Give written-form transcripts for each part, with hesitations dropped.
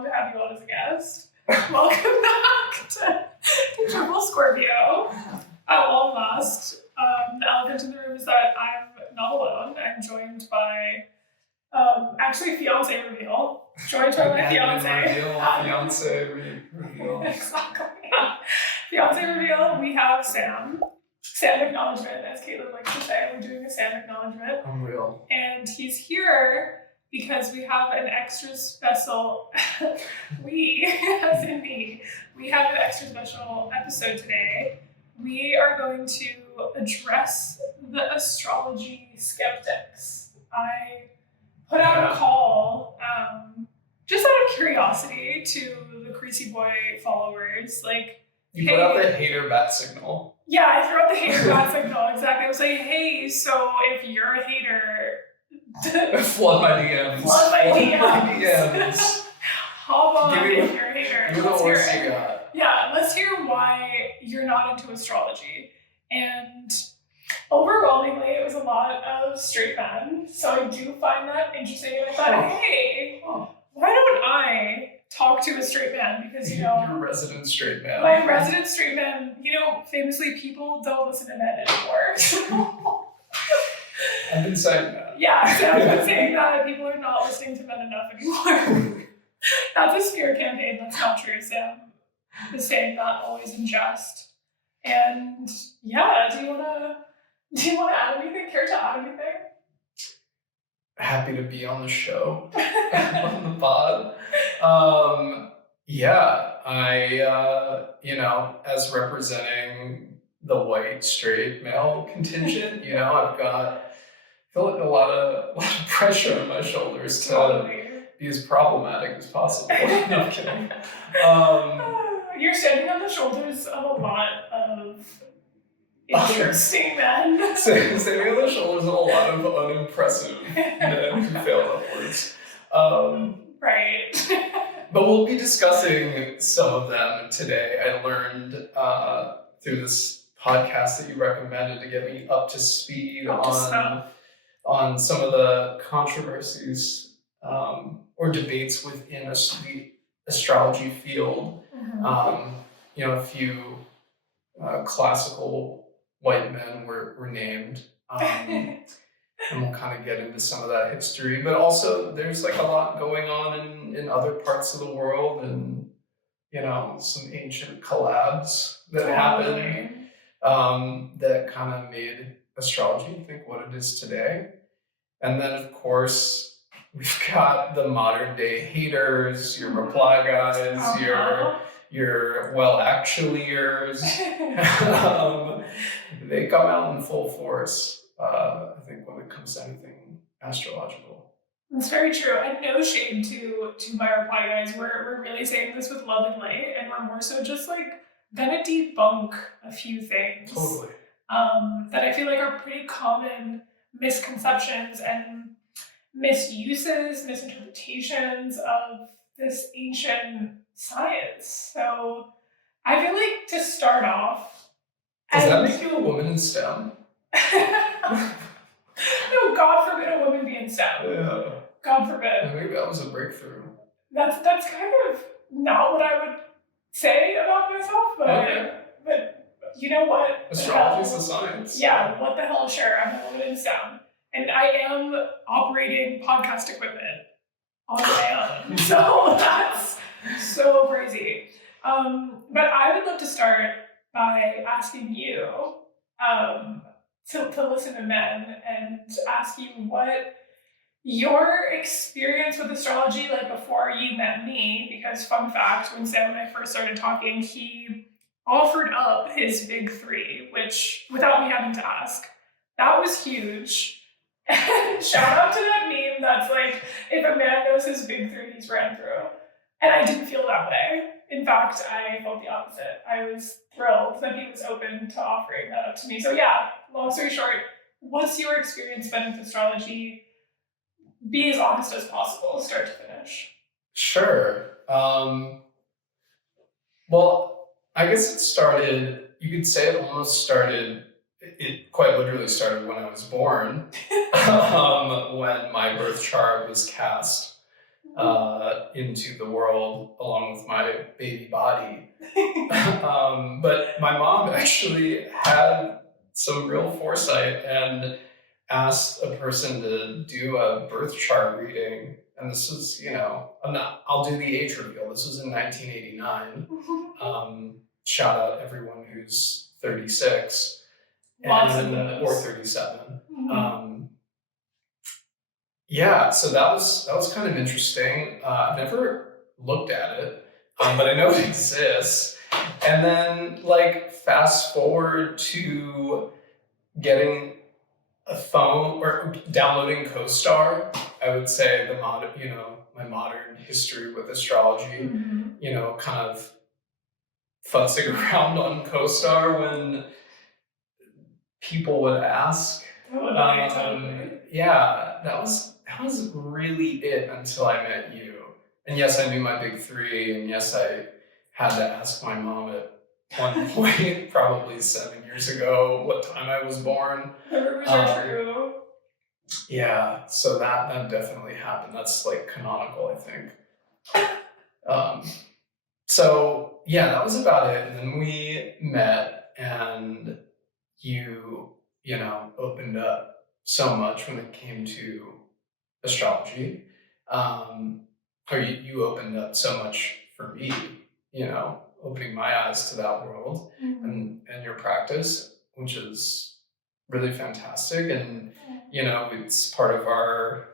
long to have you on as a guest. Welcome back to Triple Scorpio. At long last, the elephant in the room is that I'm not alone. I'm joined by, actually, fiancé reveal. Joined by my fiancé. Fiancé reveal. Exactly. Fiancé reveal. We have Sam. Sam acknowledgement, as Caitlin likes to say. We're doing a Sam acknowledgement. Unreal. And he's here because we have an extra special, as in me, we have an extra special episode today. We are going to address the astrology skeptics. I put out a call, just out of curiosity, to the Creasy Boy followers, like, you put out the hater bat signal. Yeah, I threw out the hater bat signal, exactly. I was like, hey, so if you're a hater, flood my DMs. Flood my DMs. DMs. Hop on if you're a hater. Give me the worst you got. Yeah, let's hear why you're not into astrology. And overwhelmingly, it was a lot of straight men. So I do find that interesting. And I thought, hey, why don't I talk to a straight man? Because, you know, your resident straight man. My resident straight man, you know, famously, people don't listen to men anymore. I've been saying that. Yeah, so I've been saying that people are not listening to men enough anymore. That's a smear campaign. That's not true, Sam. Is saying that always in jest. And yeah, do you wanna add anything? Care to add anything? Happy to be on the show, on the pod. Yeah, I, as representing the white straight male contingent, I've got, I feel like a lot of pressure on my shoulders to be as problematic as possible. No, I'm kidding. You're standing on the shoulders of a lot of interesting men. Standing on the shoulders of a lot of unimpressive men who failed upwards. Right. But we'll be discussing some of them today. I learned through this podcast that you recommended to get me up to speed on some of the controversies or debates within the astrology field. Mm-hmm. A few classical white men were named. And we'll kind of get into some of that history, but also there's like a lot going on in other parts of the world, and some ancient collabs that happened that kind of made astrology think what it is today. And then of course we've got the modern day haters, your reply guys, your well actuallyers. They come out in full force. I think when it comes to anything astrological. That's very true. And no shade to my reply guys. We're really saying this with love and light, and we're more so just like gonna debunk a few things. Totally. That I feel like are pretty common misconceptions and misuses, misinterpretations of this ancient science. So I feel like to start off. Does that make you a woman in STEM? No, God forbid a woman be in STEM. Yeah. God forbid. Maybe that was a breakthrough. That's kind of not what I would say about myself, but you know what? Astrology is a science. Yeah, what the hell? Sure, I'm a woman in STEM, and I am operating podcast equipment on my own. So that's so crazy. But I would love to start by asking you to listen to men and ask you what your experience with astrology, like before you met me, because fun fact, when Sam and I first started talking, he offered up his big three, which without me having to ask, that was huge. And shout out to that meme that's like, if a man knows his big three, he's ran through. And I didn't feel that way. In fact, I felt the opposite. I was thrilled that he was open to offering that up to me. So yeah, long story short, what's your experience been with astrology? Be as honest as possible, start to finish. Sure. Well, I guess it started, you could say it almost started, it quite literally started when I was born, when my birth chart was cast. into the world along with my baby body. But my mom actually had some real foresight and asked a person to do a birth chart reading. And this was, I'll do the age reveal. This was in 1989. Shout out everyone who's 36 or 37. Yeah, so that was kind of interesting. I've never looked at it, but I know it exists. And then, fast forward to getting a phone or downloading CoStar. I would say my modern history with astrology. Kind of futzing around on CoStar when people would ask. Yeah, that was really it until I met you. And yes, I knew my big three, and yes, I had to ask my mom at one point, probably 7 years ago, what time I was born. Rumors are true. Yeah, so that definitely happened. That's canonical, I think. So yeah, that was about it. And then we met, and you opened up so much when it came to astrology. Or you opened up so much for me, opening my eyes to that world and your practice, which is really fantastic. And, it's part of our,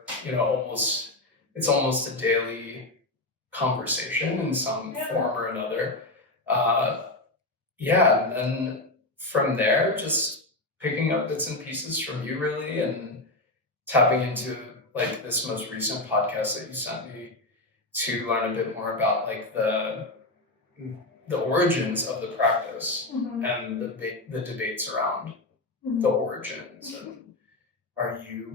it's almost a daily conversation in some form or another. And then from there, just picking up bits and pieces from you really, and tapping into this most recent podcast that you sent me to learn a bit more about the origins of the practice and the debates around the origins. And are you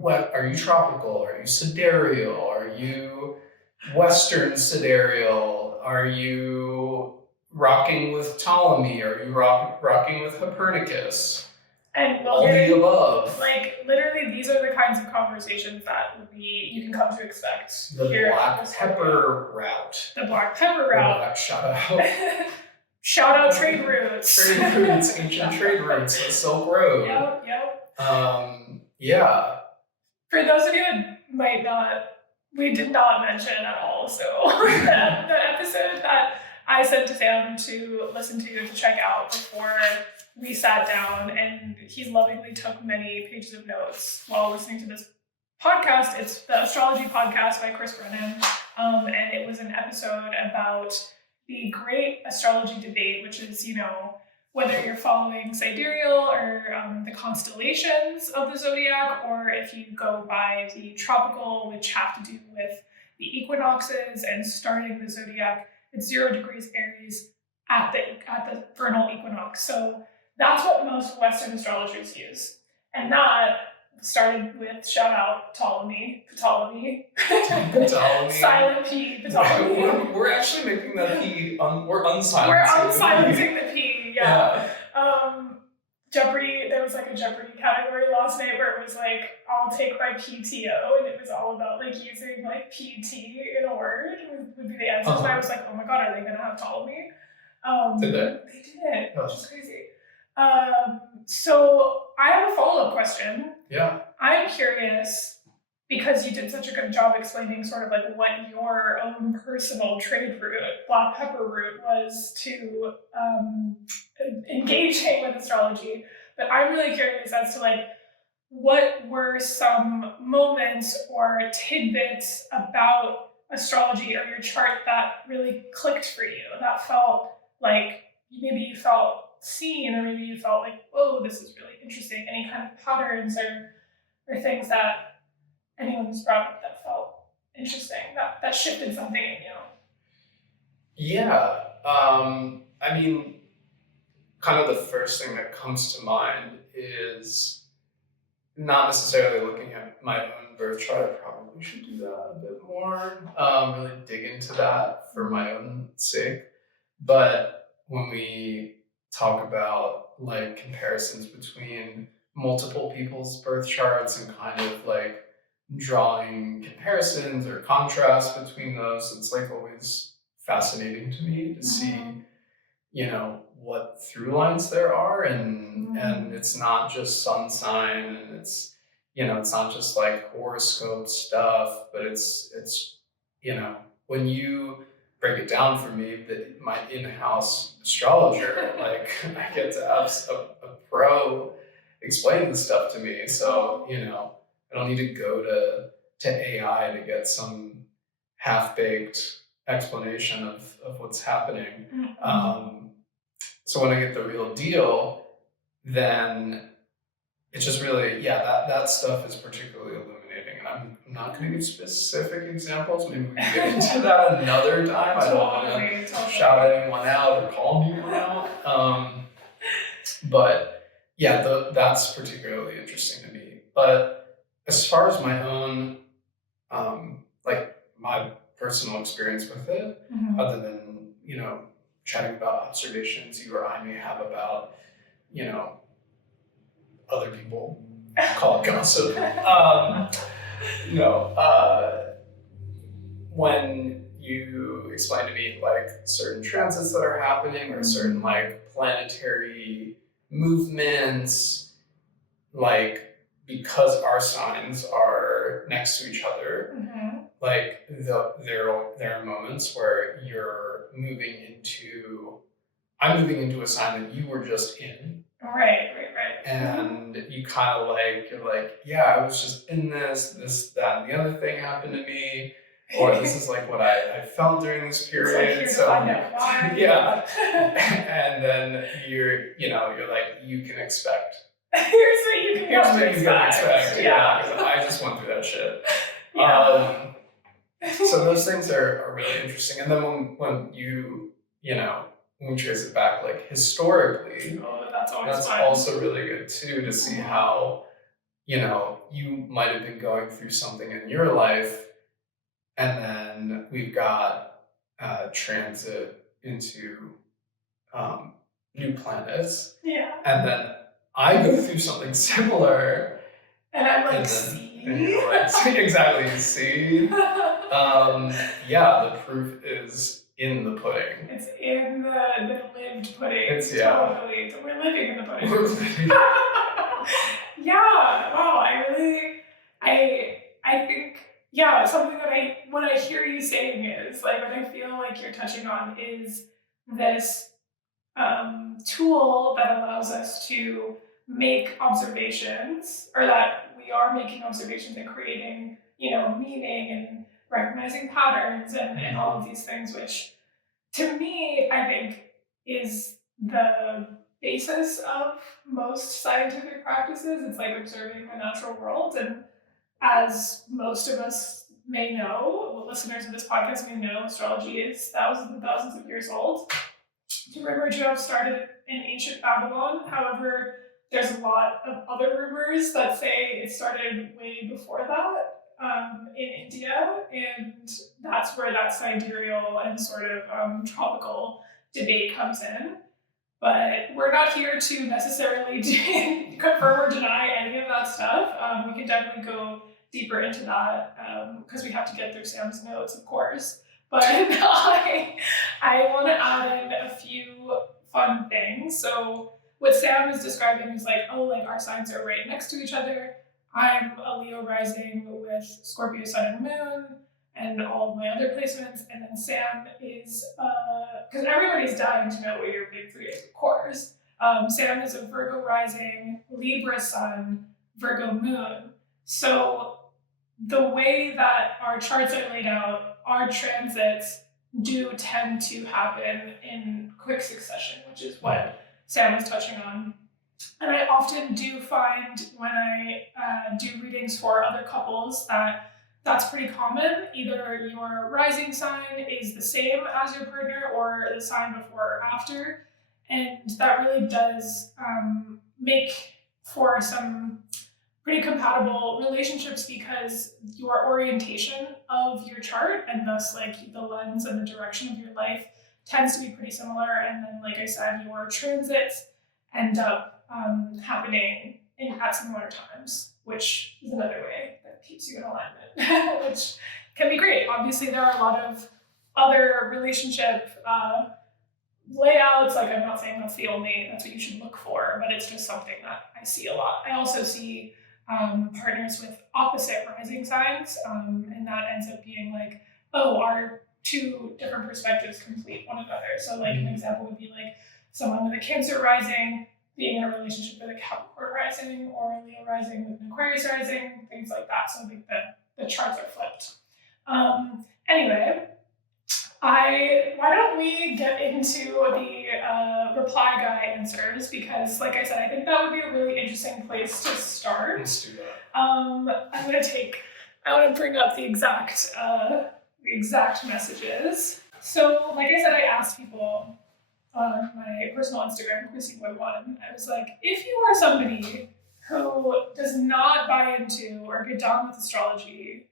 tropical? Are you sidereal? Are you Western sidereal? Are you rocking with Ptolemy? Are you rocking with Hipparchus? And all the above. Literally, these are the kinds of conversations that you can come to expect. The black pepper route. The black pepper route. Shout out. Shout out trade routes. Ancient trade routes, the Silk Road. Yep. Yeah. For those of you that might not, we did not mention at all. So the episode that I sent to Sam to listen to check out before we sat down, and he lovingly took many pages of notes while listening to this podcast. It's the Astrology Podcast by Chris Brennan, and it was an episode about the great astrology debate, which is, whether you're following sidereal or the constellations of the zodiac, or if you go by the tropical, which have to do with the equinoxes and starting the zodiac at 0 degrees Aries at the vernal equinox. So that's what most Western astrologers use. And that started with, shout out, Ptolemy. Silent P, Ptolemy. We're actually making that P, we're unsilencing. We're unsilencing the P, yeah. Jeopardy, there was a Jeopardy category last night where it was I'll take my PTO, and it was all about using PT in a word would be the answer. So I was oh my god, are they gonna have Ptolemy? Did they? They did, which is crazy. So I have a follow-up question. Yeah. I'm curious, because you did such a good job explaining sort of what your own personal trade route, black pepper route, was to engaging with astrology. But I'm really curious as to what were some moments or tidbits about astrology or your chart that really clicked for you, that felt maybe you felt seen, or maybe you felt whoa, this is really interesting. Any kind of patterns or things that anyone's brought up that felt interesting, that shifted something in you? Yeah. I mean, kind of the first thing that comes to mind is not necessarily looking at my own birth chart. I probably should do that a bit more, really dig into that for my own sake. But when we talk about comparisons between multiple people's birth charts and kind of drawing comparisons or contrasts between those. It's like always fascinating to me to see, what through lines there are, and it's not just sun sign, and it's not just like horoscope stuff, but it's when you break it down for me, that my in-house astrologer, like I get to have a pro explain the stuff to me. So, I don't need to go to AI to get some half-baked explanation of what's happening. So when I get the real deal, then it's just really, that stuff is particularly illuminating. And I'm not going to give specific examples. Maybe we can get into that another time. I don't want to shout anyone out or call anyone out. But that's particularly interesting to me. But as far as my own, like my personal experience with it, other than, chatting about observations you or I may have about, other people, call it gossip. When you explain to me like certain transits that are happening or certain like planetary movements, like because our signs are next to each other, like there are moments where I'm moving into a sign that you were just in. Right. And you kind of you're like, I was just in this, that, and the other thing happened to me, or this is like what I felt during this period. It's like, find out why. Yeah. And then you're like, you can expect. Here's what you can expect. Yeah. Because I just went through that shit. So those things are really interesting. And then when you, when we trace it back, like historically, that's also really good too, to see how, you might have been going through something in your life, and then we've got transit into new planets. Yeah. And then I go through something similar. And I'm like, see? And you're like, exactly, see? The proof is in the pudding. It's in the lived pudding. Totally. We're living in the pudding. Wow. I think, something that what I hear you saying is, like, what I feel like you're touching on is this tool that allows us to make observations, or that we are making observations and creating, meaning and recognizing patterns and all of these things, which to me, I think, is the basis of most scientific practices. It's like observing the natural world. And as most of us may know, listeners of this podcast may know, astrology is thousands and thousands of years old. The rumor to have started in ancient Babylon. However, there's a lot of other rumors that say it started way before that. In India, and that's where that sidereal and sort of tropical debate comes in. But we're not here to necessarily confirm or deny any of that stuff. We can definitely go deeper into that because we have to get through Sam's notes, of course. But I want to add in a few fun things. So what Sam is describing is like, our signs are right next to each other. I'm a Leo rising with Scorpio sun and moon and all of my other placements. And then Sam is, because everybody's dying to know what your big three is, of course. Sam is a Virgo rising, Libra sun, Virgo moon. So the way that our charts are laid out, our transits do tend to happen in quick succession, which is what Sam was touching on. And I often do find when I do readings for other couples that that's pretty common. Either your rising sign is the same as your partner or the sign before or after. And that really does make for some pretty compatible relationships because your orientation of your chart and thus like the lens and the direction of your life tends to be pretty similar. And then, like I said, your transits end up happening at similar times, which is another way that keeps you in alignment, which can be great. Obviously, there are a lot of other relationship layouts. Like, I'm not saying that's what you should look for, but it's just something that I see a lot. I also see partners with opposite rising signs, and that ends up being like, oh, our two different perspectives complete one another. So like an example would be like someone with a Cancer rising being in a relationship with a Capricorn rising, or a Leo rising with an Aquarius rising, things like that. So I think that the charts are flipped. Anyway, why don't we get into the reply guy answers, because like I said, I think that would be a really interesting place to start. Let's do that. I want to bring up the exact messages. So like I said, I asked people on my personal Instagram, QuizzyBoy1, I was like, if you are somebody who does not buy into or get down with astrology,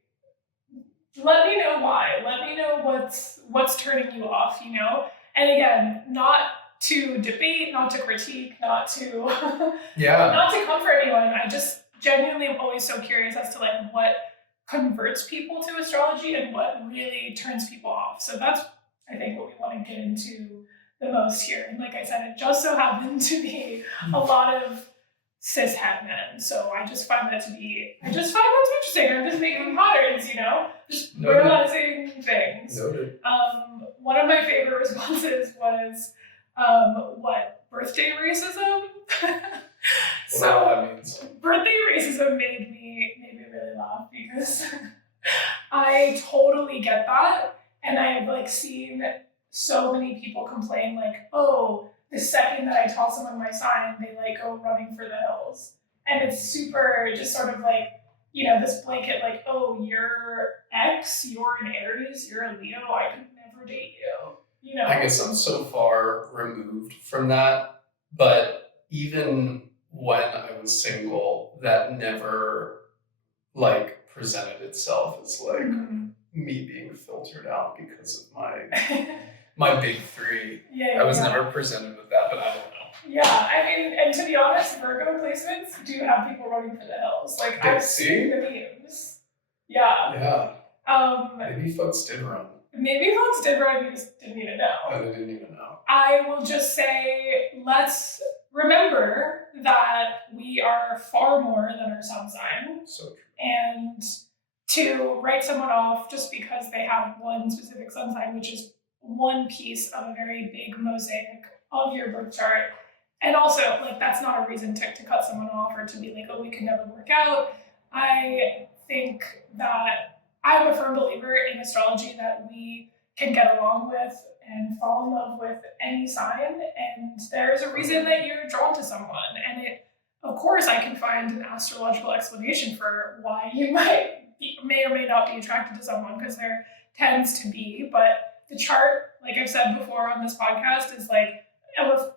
let me know why. Let me know what's turning you off, you know? And again, not to debate, not to critique, not to not to comfort anyone. I just genuinely am always so curious as to like what converts people to astrology and what really turns people off. So that's, I think, what we want to get into the most here. And like I said, it just so happened to be a lot of cis-het men. So I just find that interesting. I'm just making patterns, you know? Just realizing things. Noted. One of my favorite responses was, birthday racism? So that means. Birthday racism made me really laugh, because I totally get that. And I've like seen so many people complain like, oh, the second that I tell someone my sign, they like go running for the hills. And it's super just sort of like, you know, this blanket like, oh, you're X, you're an Aries, you're a Leo, I could never date you. You know? I guess I'm so far removed from that, but even when I was single, that never like presented itself as like me being filtered out because of my big three. I was never presented with that, but I don't know. Yeah, I mean, and to be honest, Virgo placements do have people running for the hills. Like, I've seen the memes. Yeah. Maybe folks did run. Maybe folks did run, you just didn't even know. Oh, they didn't even know. I will just say, let's remember that we are far more than our sun sign. So true. And to write someone off just because they have one specific sun sign, which is one piece of a very big mosaic of your birth chart. And also, like, that's not a reason to cut someone off or to be like, oh, we can never work out. I think that I'm a firm believer in astrology that we can get along with and fall in love with any sign. And there's a reason that you're drawn to someone. And of course, I can find an astrological explanation for why you may or may not be attracted to someone, because there tends to be. But the chart, like I've said before on this podcast, is like,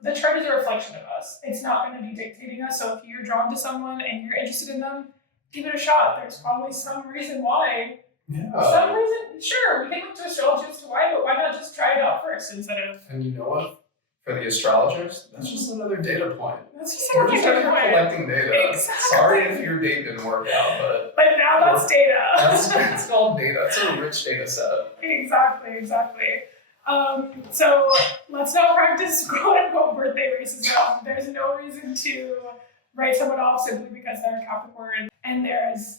the chart is a reflection of us. It's not going to be dictating us. So if you're drawn to someone and you're interested in them, give it a shot. There's probably some reason why. Yeah. Some reason, sure, we can look to astrology as to why, but why not just try it out first instead of... And you know what? For the astrologers, that's just another data point. That's just We're another just data point. collecting data. Exactly. Sorry if your date didn't work out, but now that's data. It's called data. It's a rich data set. Exactly. So let's not practice quote-unquote birthday racism. There's no reason to write someone off simply because they're a Capricorn. And there's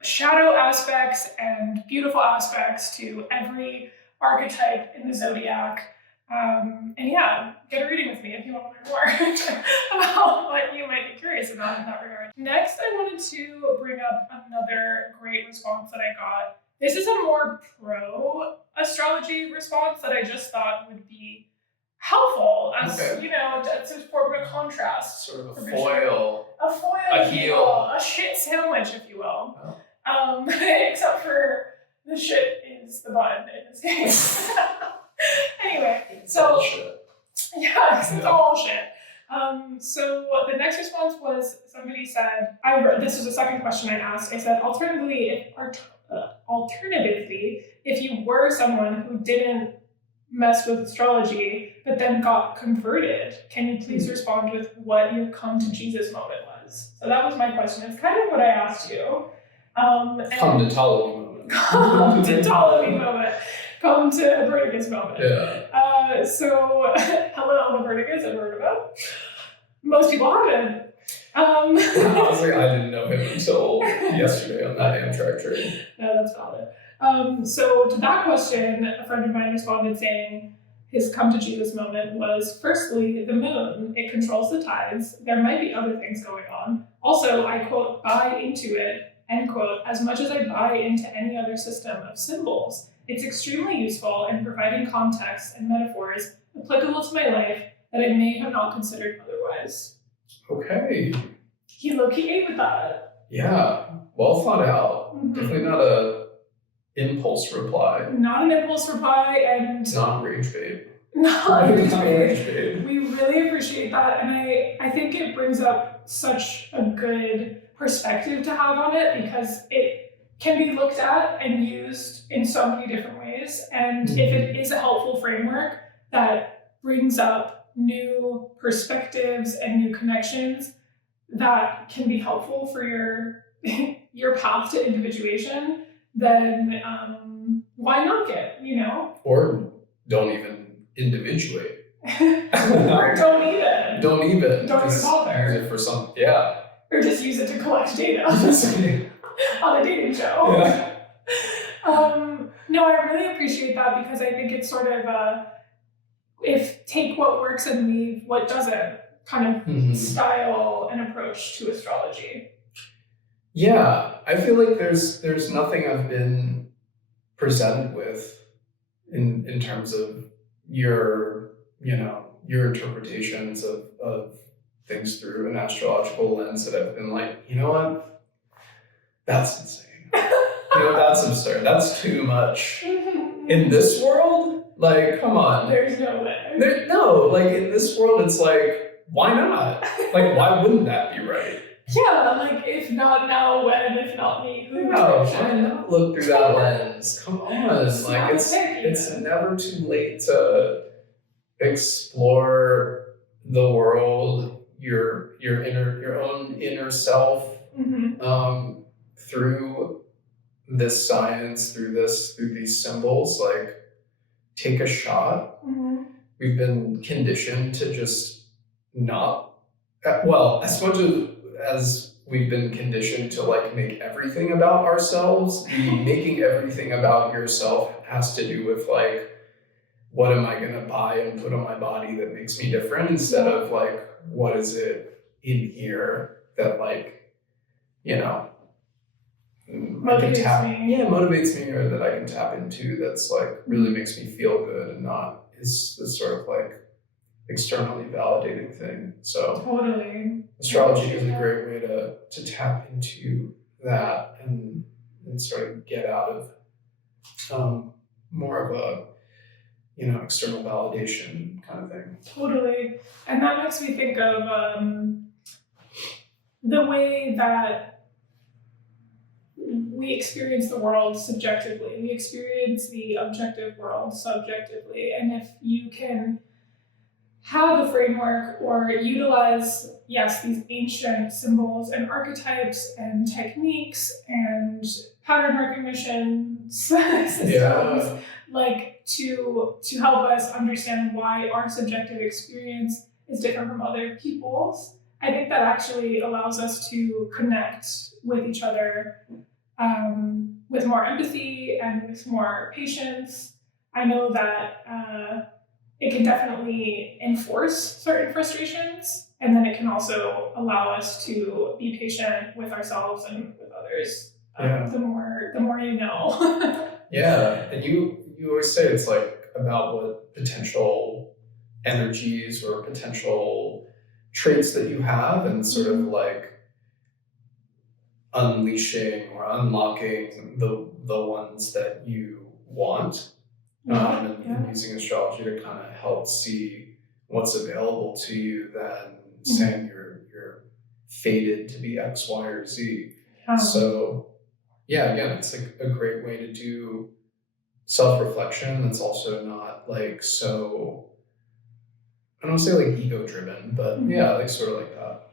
shadow aspects and beautiful aspects to every archetype in the zodiac. And yeah, get a reading with me if you want to learn more about what you might be curious about in that regard. Next, I wanted to bring up another great response that I got. This is a more pro-astrology response that I just thought would be helpful as, you know, to form a contrast. Sort of a foil. A foil, a heel. A shit sandwich, if you will. Oh. Except for the shit is the bun in this case. Anyway, It's so... all shit. Yeah, it's all shit. So the next response was, somebody said, this was the second question I asked. I said, alternatively, if you were someone who didn't mess with astrology, but then got converted, can you please respond with what your come to Jesus moment was? So that was my question. It's kind of what I asked you. Come to Ptolemy moment. Come to Ptolemy moment. Come to Hipparchus moment. Yeah. So, hello, Hipparchus, I've heard about. Most people haven't. Honestly, I didn't know him until yesterday on that Amtrak train. No, that's valid. So to that question, a friend of mine responded saying his come to Jesus moment was, firstly, the moon. It controls the tides. There might be other things going on. Also, I quote, buy into it, end quote, as much as I buy into any other system of symbols. It's extremely useful in providing context and metaphors applicable to my life that I may have not considered otherwise. Okay. He low-key ate with that. Yeah. Well thought out. Mm-hmm. Definitely not a impulse reply. Not an impulse reply, and Not rage bait. not rage Not bait. rage bait. We really appreciate that, and I think it brings up such a good perspective to have on it, because it can be looked at and used in so many different ways, and if it is a helpful framework that brings up new perspectives and new connections that can be helpful for your path to individuation, then why knock it, Or don't even individuate. Or don't even. Don't even Don't bother. use it for some. Yeah. Or just use it to collect data on a dating show. Yeah. No, I really appreciate that, because I think it's sort of if take what works and leave what doesn't kind of style and approach to astrology. Yeah, I feel like there's nothing I've been presented with in terms of your interpretations of things through an astrological lens that I've been like, you know what? That's insane. That's absurd. That's too much. In this world? Like, come on. There's no way. In this world, it's like, why not? Like, why wouldn't that be right? Yeah, like, if not now, when? If not me, who? No, why not look through that lens? Come on. Like, it's never too late to explore the world, your own inner self, through this science, through these symbols. Like, take a shot. We've been conditioned to just not, as much as we've been conditioned to like make everything about ourselves, making everything about yourself has to do with like, what am I gonna buy and put on my body that makes me different, instead of like, what is it in here that like, motivates me, or that I can tap into, that's like really makes me feel good, and not is this sort of like externally validating thing. So totally, astrology is a great way to tap into that and sort of get out of more of a external validation kind of thing. Totally. And that makes me think of the way that we experience the world subjectively. We experience the objective world subjectively. And if you can have a framework or utilize, these ancient symbols and archetypes and techniques and pattern recognition systems, like to help us understand why our subjective experience is different from other people's, I think that actually allows us to connect with each other with more empathy and with more patience. I know that it can definitely enforce certain frustrations, and then it can also allow us to be patient with ourselves and with others. The more you know. Yeah, and you always say it's like about what potential energies or potential traits that you have, and sort of like unleashing or unlocking the ones that you want, and using astrology to kind of help see what's available to you, than saying you're fated to be X, Y, or Z. So again, it's like a great way to do self-reflection that's also not like so, I don't say like ego driven, but like sort of like that.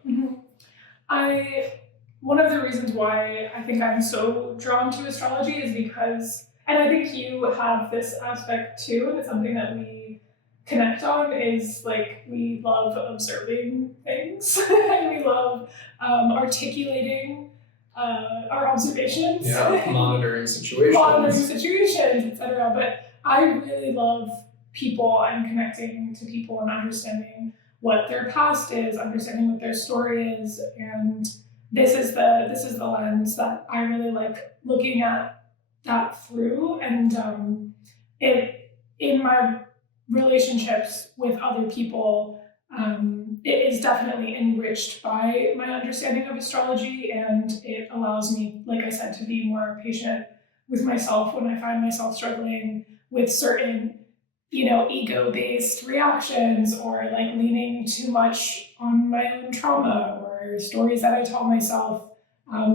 one of the reasons why I think I'm so drawn to astrology is because, and I think you have this aspect too, and it's something that we connect on, is like we love observing things and we love articulating our observations. Yeah, monitoring situations. Etc. But I really love people and connecting to people and understanding what their past is, understanding what their story is, and this is the lens that I really like looking at that through. And it in my relationships with other people, it is definitely enriched by my understanding of astrology, and it allows me, like I said, to be more patient with myself when I find myself struggling with certain, ego-based reactions, or like leaning too much on my own trauma or stories that I tell myself.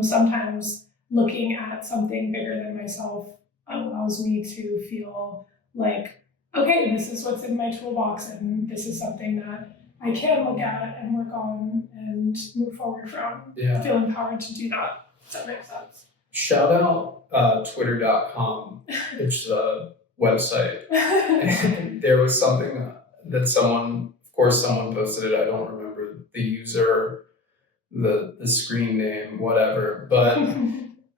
Sometimes looking at something bigger than myself allows me to feel like, okay, this is what's in my toolbox, and this is something that I can look at and work on and move forward from. Yeah. Feel empowered to do that. Does that make sense? Shout out twitter.com, which is a website. And there was something that someone posted it. I don't remember the user, the screen name, whatever. But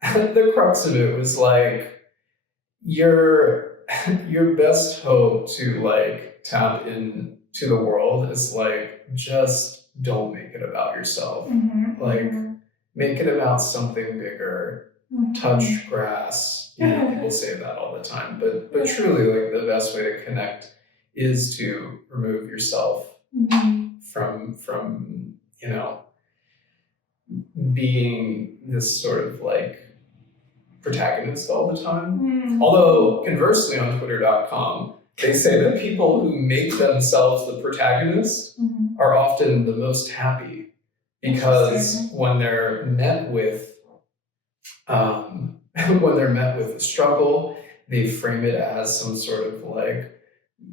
the crux of it was like, your best hope to like tap into the world is like, just don't make it about yourself. Like, make it about something bigger. Touch grass. People say that all the time, but truly, like, the best way to connect is to remove yourself from being this sort of like protagonist all the time. Although conversely, on twitter.com, they say that people who make themselves the protagonist are often the most happy, because when they're met with struggle, they frame it as some sort of like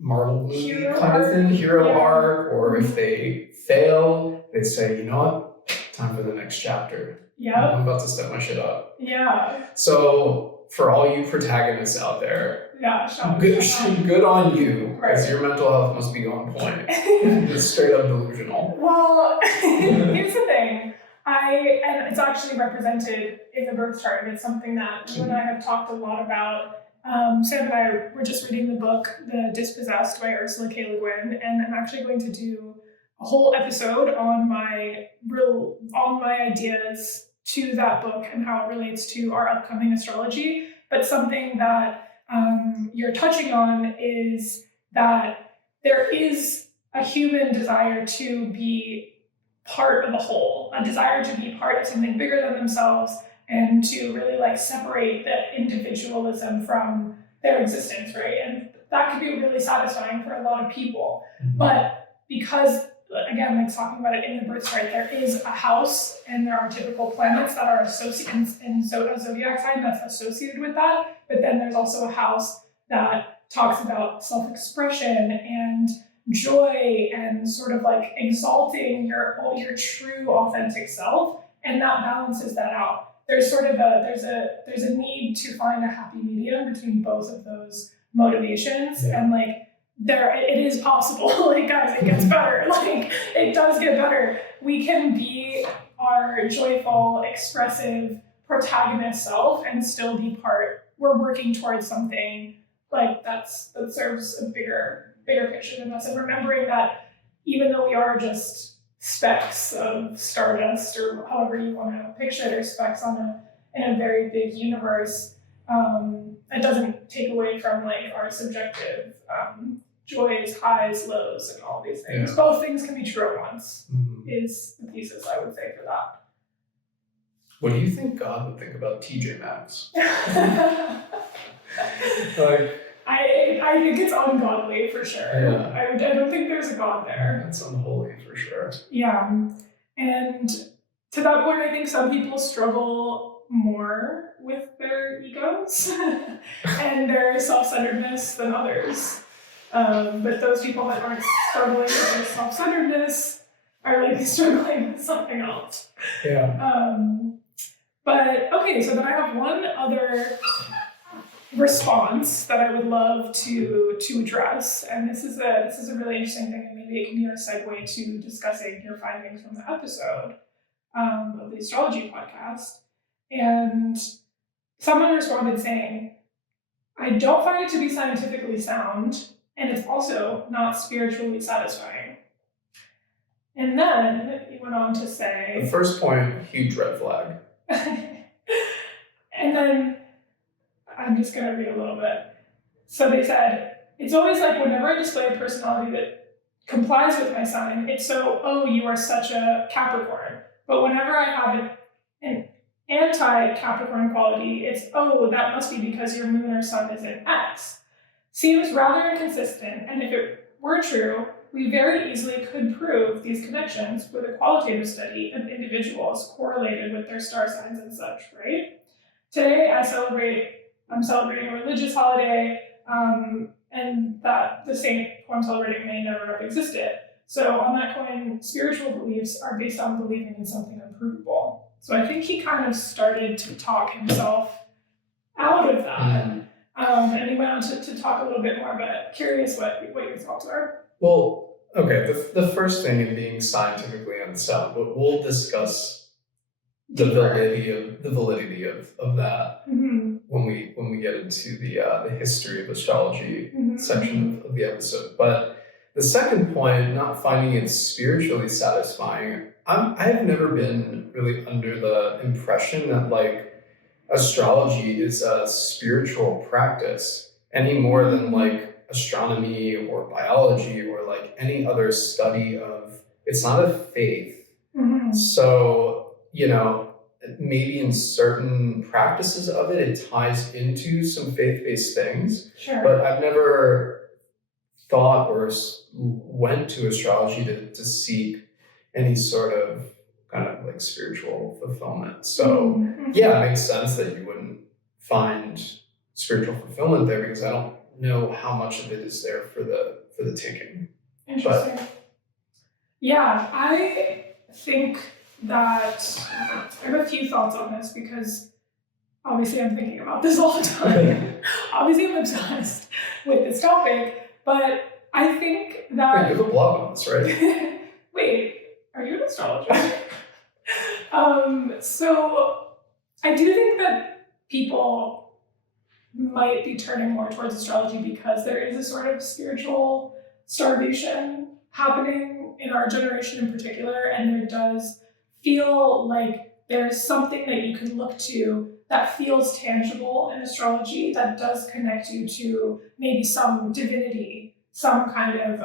Marvel movie kind of thing, hero arc, or if they fail, they say, you know what, time for the next chapter. Yeah, I'm about to step my shit up. Yeah. So for all you protagonists out there, good on you, because your mental health must be on point. It's straight up delusional. Well, here's the thing. And it's actually represented in the birth chart, and it's something that you and I have talked a lot about. Sam and I were just reading the book, The Dispossessed by Ursula K. Le Guin, and I'm actually going to do a whole episode on my ideas to that book and how it relates to our upcoming astrology. But something that you're touching on is that there is a human desire to be part of a whole, a desire to be part of something bigger than themselves, and to really like separate the individualism from their existence, right? And that can be really satisfying for a lot of people. But because, again, like talking about it in the birth chart, there is a house and there are typical planets that are associated in a zodiac sign that's associated with that. But then there's also a house that talks about self-expression and joy and sort of like exalting your true authentic self, and that balances that out. There's sort of there's a need to find a happy medium between both of those motivations, and like it is possible. Like, guys, it gets better. Like, it does get better. We can be our joyful, expressive, protagonist self and still be part. We're working towards something like that serves a bigger picture than us, and remembering that even though we are just specks of stardust, or however you want to picture it, or specks in a very big universe, it doesn't take away from like our subjective joys, highs, lows, and all these things. Both things can be true at once. Is the thesis I would say for that. What do you think God would think about TJ Maxx? Like, I think it's ungodly for sure. Yeah. I don't think there's a God there. It's unholy for sure. Yeah. And to that point, I think some people struggle more with their egos and their self-centeredness than others. But those people that aren't struggling with their self-centeredness are like struggling with something else. Yeah. But okay, so then I have one other response that I would love to address, and this is a really interesting thing, and maybe it can be our segue to discussing your findings from the episode of the astrology podcast. And someone responded saying, "I don't find it to be scientifically sound, and it's also not spiritually satisfying." And then he went on to say, The first point, huge red flag. and then I'm just going to read a little bit. So they said, "It's always like whenever I display a personality that complies with my sign, it's so, oh, you are such a Capricorn. But whenever I have an anti-Capricorn quality, it's, oh, that must be because your moon or sun is in X. Seems rather inconsistent, and if it were true, we very easily could prove these connections with a qualitative study of individuals correlated with their star signs and such, right? Today I'm celebrating a religious holiday, and that the saint who I'm celebrating may never have existed. So on that coin, spiritual beliefs are based on believing in something unprovable." So I think he kind of started to talk himself out of that. And he went on to talk a little bit more, but curious what your thoughts are. Well, okay, the first thing in being scientifically unsound, but we'll discuss the validity of that when we get into the history of astrology section of the episode. But the second point, not finding it spiritually satisfying, I've never been really under the impression that like astrology is a spiritual practice any more than like astronomy or biology or like any other study of, it's not a faith. So, you know, maybe in certain practices of it, it ties into some faith-based things. Sure. But I've never thought or went to astrology to seek any sort of kind of like spiritual fulfillment. So yeah, it makes sense that you wouldn't find spiritual fulfillment there, because I don't know how much of it is there for the taking. Interesting. But, yeah, I think that I have a few thoughts on this, because obviously I'm thinking about this all the time. Obviously I'm obsessed with this topic, but I think that... Wait, you have a blog on this, right? Wait, are you an astrologer? So I do think that people might be turning more towards astrology because there is a sort of spiritual starvation happening in our generation in particular, and there does feel like there's something that you can look to that feels tangible in astrology, that does connect you to maybe some divinity, some kind of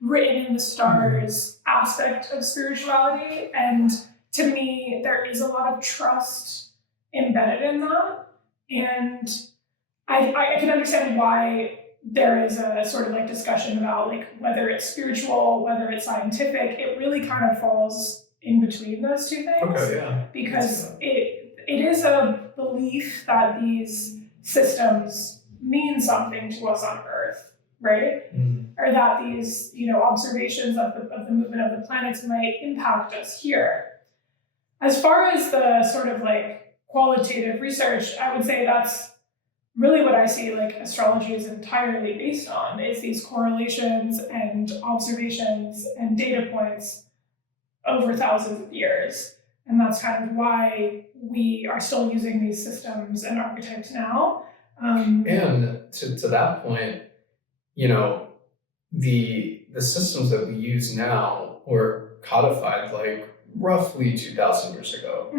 written in the stars aspect of spirituality. And to me, there is a lot of trust embedded in that. And I can understand why there is a sort of like discussion about like whether it's spiritual, whether it's scientific. It really kind of falls in between those two things. Okay, yeah. Because it is a belief that these systems mean something to us on Earth, right? Or that these, observations of the movement of the planets might impact us here. As far as the sort of like qualitative research, I would say that's really what I see like astrology is entirely based on, is these correlations and observations and data points over thousands of years. And that's kind of why we are still using these systems and archetypes now. And to that point, the systems that we use now were codified like roughly 2,000 years ago.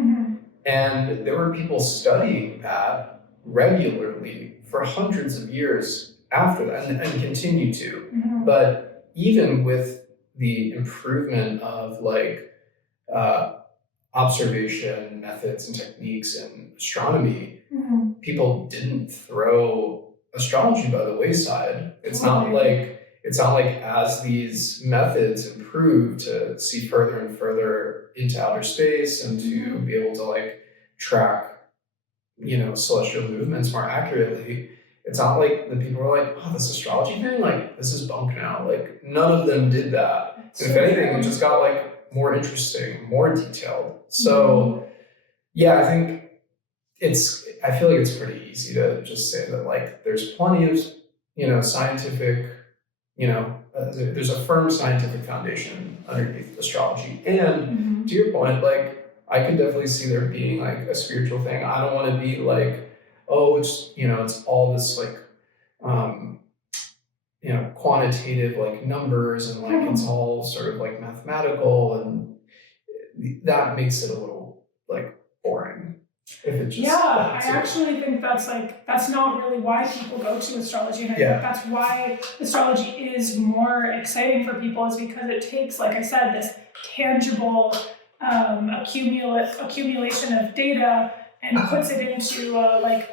And there were people studying that regularly for hundreds of years after that, and continue to. But even with the improvement of like observation methods and techniques in astronomy, people didn't throw astrology by the wayside. It's not like as these methods improve to see further and further into outer space and to be able to like track, celestial movements more accurately, it's not like the people were like, oh, this astrology thing, like this is bunk now. Like none of them did that. So if anything, it just got like more interesting, more detailed. So yeah, I think I feel like it's pretty easy to just say that like there's plenty of, scientific, there's a firm scientific foundation underneath astrology. And to your point, like I can definitely see there being like a spiritual thing. I don't want to be like, oh, it's all this like, quantitative like numbers and like it's all sort of like mathematical, and that makes it a little like boring. If it just I actually think that's not really why people go to astrology, and I think that's why astrology is more exciting for people, is because it takes, like I said, this tangible accumulation of data and puts it into a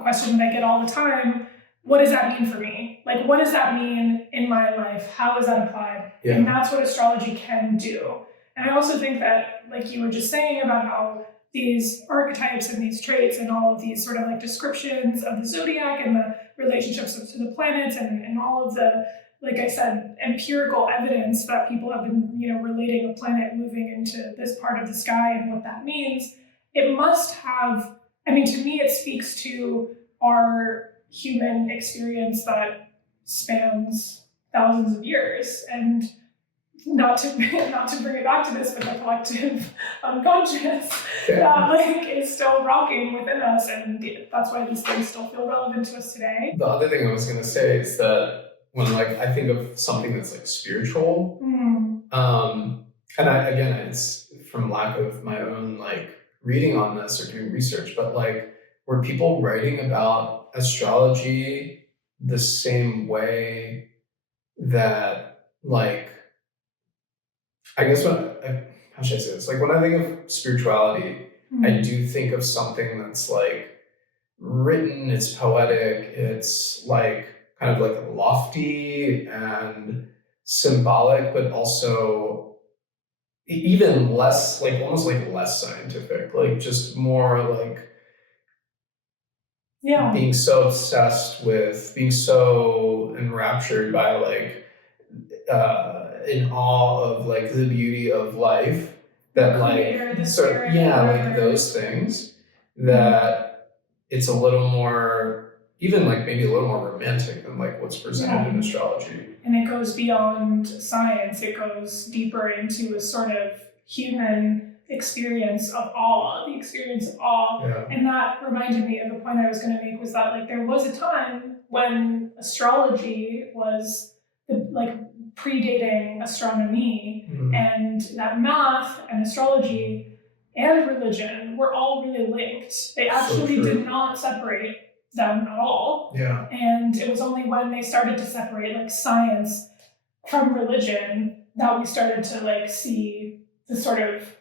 question that I get all the time. What does that mean for me? Like, what does that mean in my life? How is that applied? And that's what astrology can do. And I also think that, like you were just saying about how these archetypes and these traits and all of these sort of like descriptions of the zodiac and the relationships to the planets and all of the, like I said, empirical evidence that people have been, relating a planet moving into this part of the sky and what that means, it must have, to me, it speaks to our human experience that spans thousands of years. And not to bring it back to this, but the collective unconscious that is still rocking within us, and that's why these things still feel relevant to us today. The other thing I was gonna say is that when I think of something that's like spiritual, and it's from lack of my own like reading on this or doing research, but like were people writing about astrology the same way that like, I guess how should I say this? Like when I think of spirituality, I do think of something that's like written, it's poetic, it's like kind of like lofty and symbolic, but also even less, like almost like less scientific, like just more like being so obsessed with, being so enraptured by like in awe of like the beauty of life, that like those things, that it's a little more, even like maybe a little more romantic than like what's presented in astrology. And it goes beyond science, it goes deeper into a sort of human experience of awe, the experience of awe. And that reminded me of the point I was going to make, was that like there was a time when astrology was like predating astronomy, and that math and astrology and religion were all really linked. They actually did not separate them at all. And it was only when they started to separate like science from religion that we started to like see the sort of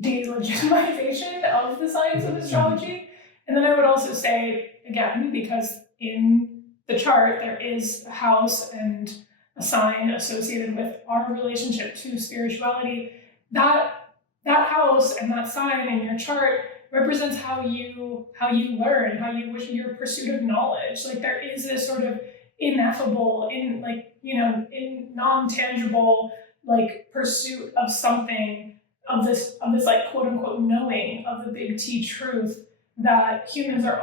delegitimization of the science of astrology. And then I would also say, again, because in the chart there is a house and a sign associated with our relationship to spirituality, that house and that sign in your chart represents how you learn, your pursuit of knowledge. Like there is this sort of ineffable, in non-tangible like pursuit of something, of this like quote unquote knowing of the big T truth that humans have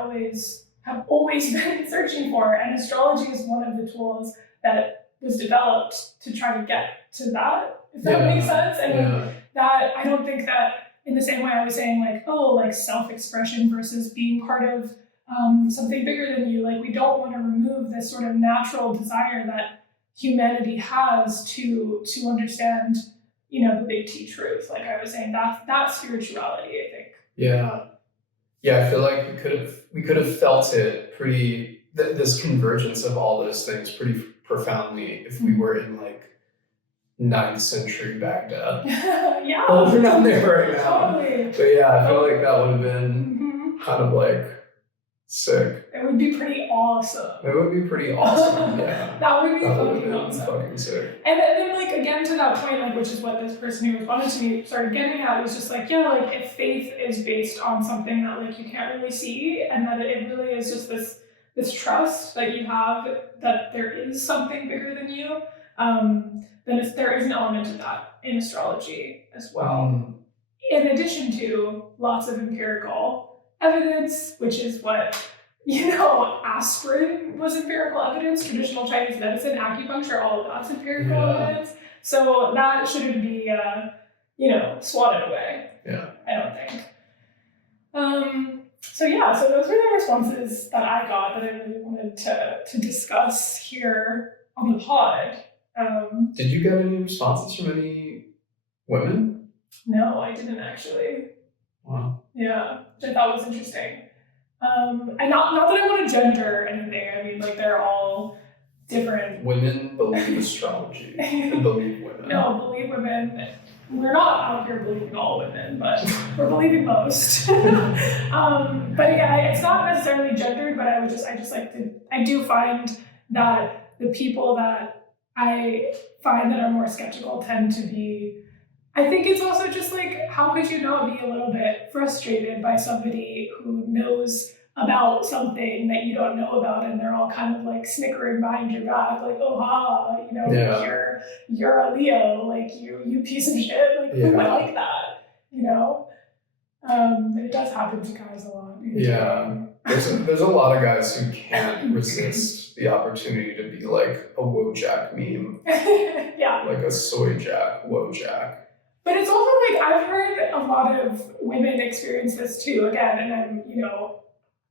always been searching for. And astrology is one of the tools that was developed to try to get to that, if that makes sense. And that, I don't think that in the same way I was saying like, oh, like self-expression versus being part of something bigger than you. Like we don't want to remove this sort of natural desire that humanity has to understand, the big T truth. Like I was saying, that's spirituality, I think. I feel like we could have felt it pretty, this convergence of all those things pretty profoundly if we were in like 9th century Baghdad. But we're not there right now. Totally. But I feel like that would have been kind of like sick. It would be pretty awesome. That would be fucking awesome. Fucking sick. And then like again to that point, like which is what this person who responded to me started getting at, was just like, like if faith is based on something that like you can't really see, and that it really is just this trust that you have that there is something bigger than you, then there is an element of that in astrology as well. In addition to lots of empirical evidence, which is what, aspirin was empirical evidence, traditional Chinese medicine, acupuncture, all of that's empirical evidence. So that shouldn't be, swatted away. Yeah. I don't think. So those were the responses that I got that I really wanted to discuss here on the pod. Did you get any responses from any women? No, I didn't actually. Wow. Yeah, which I thought was interesting. And not that I want to gender anything. I mean, like, they're all different. Women believe astrology. And believe women. No, believe women. We're not out here believing all women, but we're believing most. But again, it's not necessarily gendered, but I just like to, I do find that the people that I find that are more skeptical tend to be, I think it's also just like, how could you not be a little bit frustrated by somebody who knows about something that you don't know about, and they're all kind of like snickering behind your back, like, oh ha, you're a Leo, like you piece of shit, like who would like that, it does happen to guys a lot. Yeah, there's a lot of guys who can't resist the opportunity to be like a Wojak meme. Yeah, like a soy jack, Wojak. But it's also like, I've heard a lot of women experience this too, again, and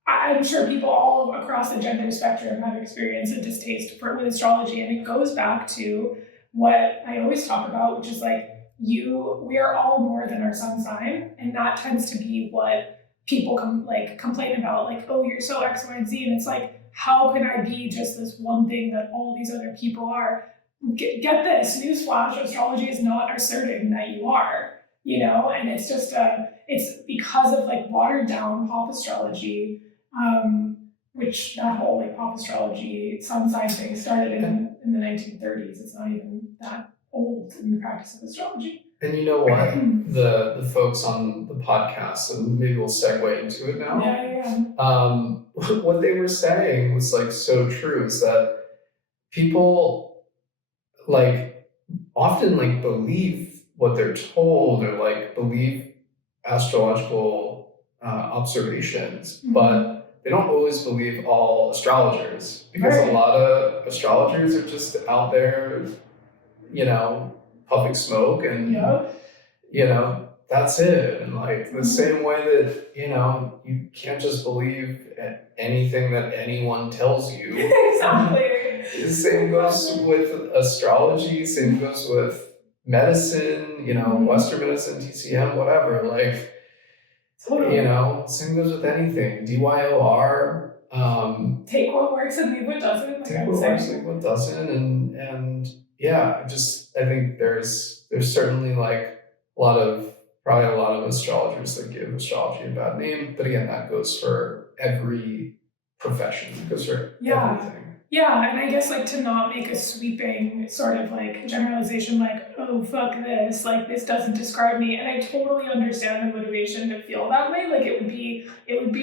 I'm sure people all across the gender spectrum have experienced a distaste with astrology, and it goes back to what I always talk about, which is like, we are all more than our sun sign, and that tends to be what people complain about, like, oh, you're so X, Y, and Z, and it's like, how can I be just this one thing that all these other people are? Get this, newsflash, astrology is not asserting that you are, and it's just, it's because of like watered down pop astrology, which that whole like pop astrology sun sign thing started in the 1930s. It's not even that old in the practice of astrology. And you know what? the folks on the podcast, and maybe we'll segue into it now. Yeah. What they were saying was like so true, is that people like often like believe what they're told, or like believe astrological observations, but they don't always believe all astrologers, because a lot of astrologers are just out there, puffing smoke, and that's it. And like the same way that you can't just believe anything that anyone tells you. Exactly. The same goes with astrology, same goes with medicine, Western medicine, TCM, whatever. Like, same goes with anything. DYOR. Take what works and leave what doesn't. Take what works, leave what doesn't. And yeah, I think there's certainly like probably a lot of astrologers that give astrology a bad name. But again, that goes for every profession. It goes for everything. Yeah, and I guess like to not make a sweeping sort of like generalization, like, oh, fuck this, like this doesn't describe me. And I totally understand the motivation to feel that way. Like it would be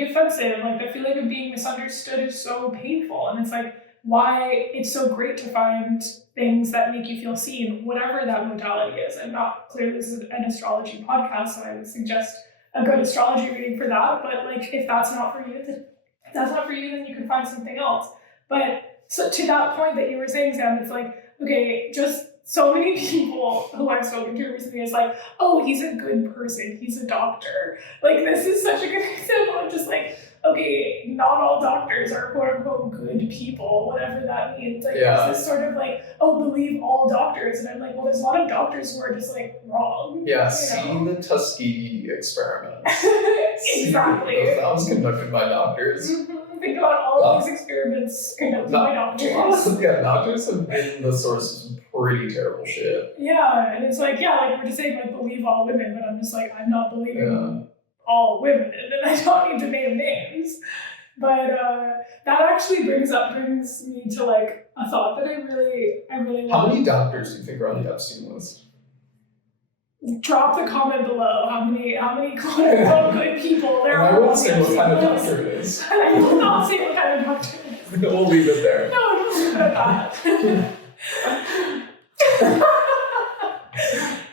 offensive. Like the feeling of being misunderstood is so painful. And it's like, why it's so great to find things that make you feel seen, whatever that modality is. And not clearly this is an astrology podcast, so I would suggest a good astrology reading for that. But like if that's not for you, then you can find something else. But so to that point that you were saying, Sam, it's like, okay, just so many people who I've spoken to recently is like, oh, he's a good person, he's a doctor. Like, this is such a good example of just like, okay, not all doctors are quote unquote good people, whatever that means. Like, there's this sort of like, oh, believe all doctors. And I'm like, well, there's a lot of doctors who are just like wrong. Yeah, see the Tuskegee experiment. Exactly. That was conducted by doctors. Think about all these experiments conducted by doctors. Yeah, doctors have been the source of some pretty terrible shit. Yeah, and it's like, like we're just saying, like, believe all women, but I'm just like, I'm not believing all women, and I don't need to name names. But that actually brings me to like a thought that I really want. How many doctors do you think are on the Epstein list? Drop the comment below. How many quote unquote good people there are. I won't say what kind of doctor it is. I will not say what kind of doctor it is. We'll leave it there. No, don't leave it at that.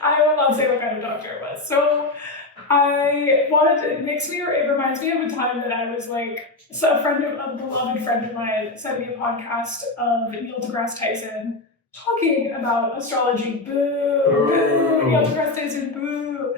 I will not say what kind of doctor it was. So It reminds me of a time that I was like, so a beloved friend of mine sent me a podcast of Neil deGrasse Tyson talking about astrology. Boo! Boo! Neil deGrasse Tyson, boo!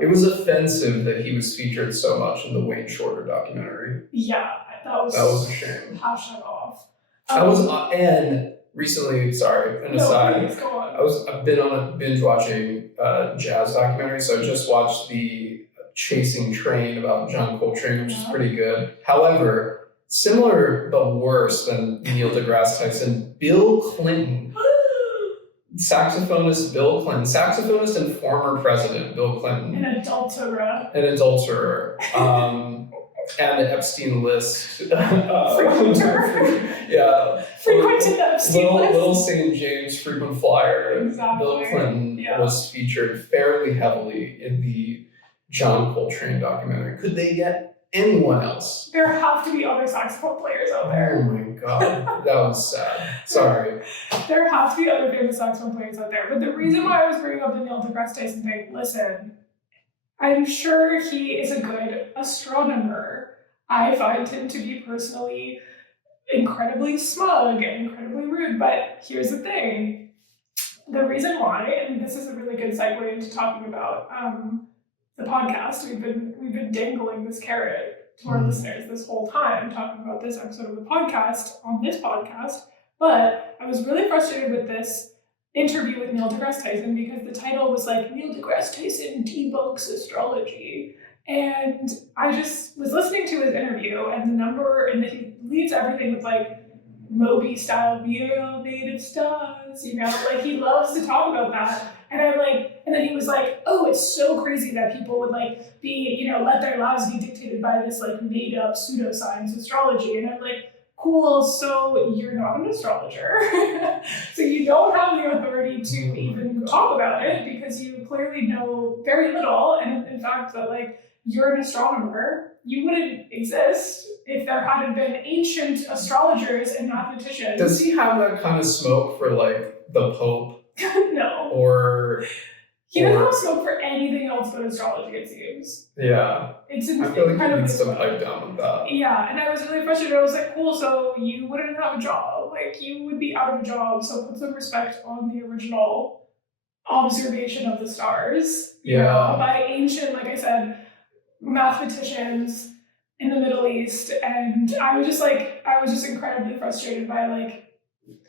It was offensive that he was featured so much in the Wayne Shorter documentary. Yeah, that was a shame. Hashtag off. And recently, sorry, an aside. Please, go on. I've been on a binge watching jazz documentary, so I just watched the Chasing Train about John Coltrane, which is pretty good. However, similar but worse than Neil deGrasse Tyson, Bill Clinton, saxophonist and former president Bill Clinton. An adulterer. And the Epstein list. Frequenter. Yeah. Frequented the Epstein list. Little St. James frequent flyer. Exactly. Bill Clinton was featured fairly heavily in the John Coltrane documentary. Could they get anyone else? There have to be other saxophone players out there. Oh my God, that was sad. Sorry. There have to be other famous saxophone players out there. But the reason why I was bringing up the Neil deGrasse Tyson thing, listen, I'm sure he is a good astronomer. I find him to be personally incredibly smug and incredibly rude. But here's the thing. The reason why, and this is a really good segue into talking about the podcast, we've been dangling this carrot to our listeners this whole time, talking about this episode of the podcast on this podcast. But I was really frustrated with this interview with Neil deGrasse Tyson because the title was like, Neil deGrasse Tyson debunks astrology. And I just was listening to his interview and he leads everything with like Moby style, we are all made of stars, like he loves to talk about that. And then he was like, oh, it's so crazy that people would like be, let their lives be dictated by this like made up pseudoscience astrology. And I'm like, cool, so you're not an astrologer. So you don't have the authority to even talk about it because you clearly know very little. And in fact, that like you're an astronomer, you wouldn't exist if there hadn't been ancient astrologers and mathematicians. Does he have that kind of smoke for like the Pope? No. He doesn't have smoke for anything else but astrology, it seems. Yeah. I feel like he needs to pipe down with that. Yeah, and I was really frustrated. I was like, cool, so you wouldn't have a job. Like, you would be out of a job, so put some respect on the original observation of the stars. By ancient, like I said, mathematicians in the Middle East. And I was just incredibly frustrated by, like,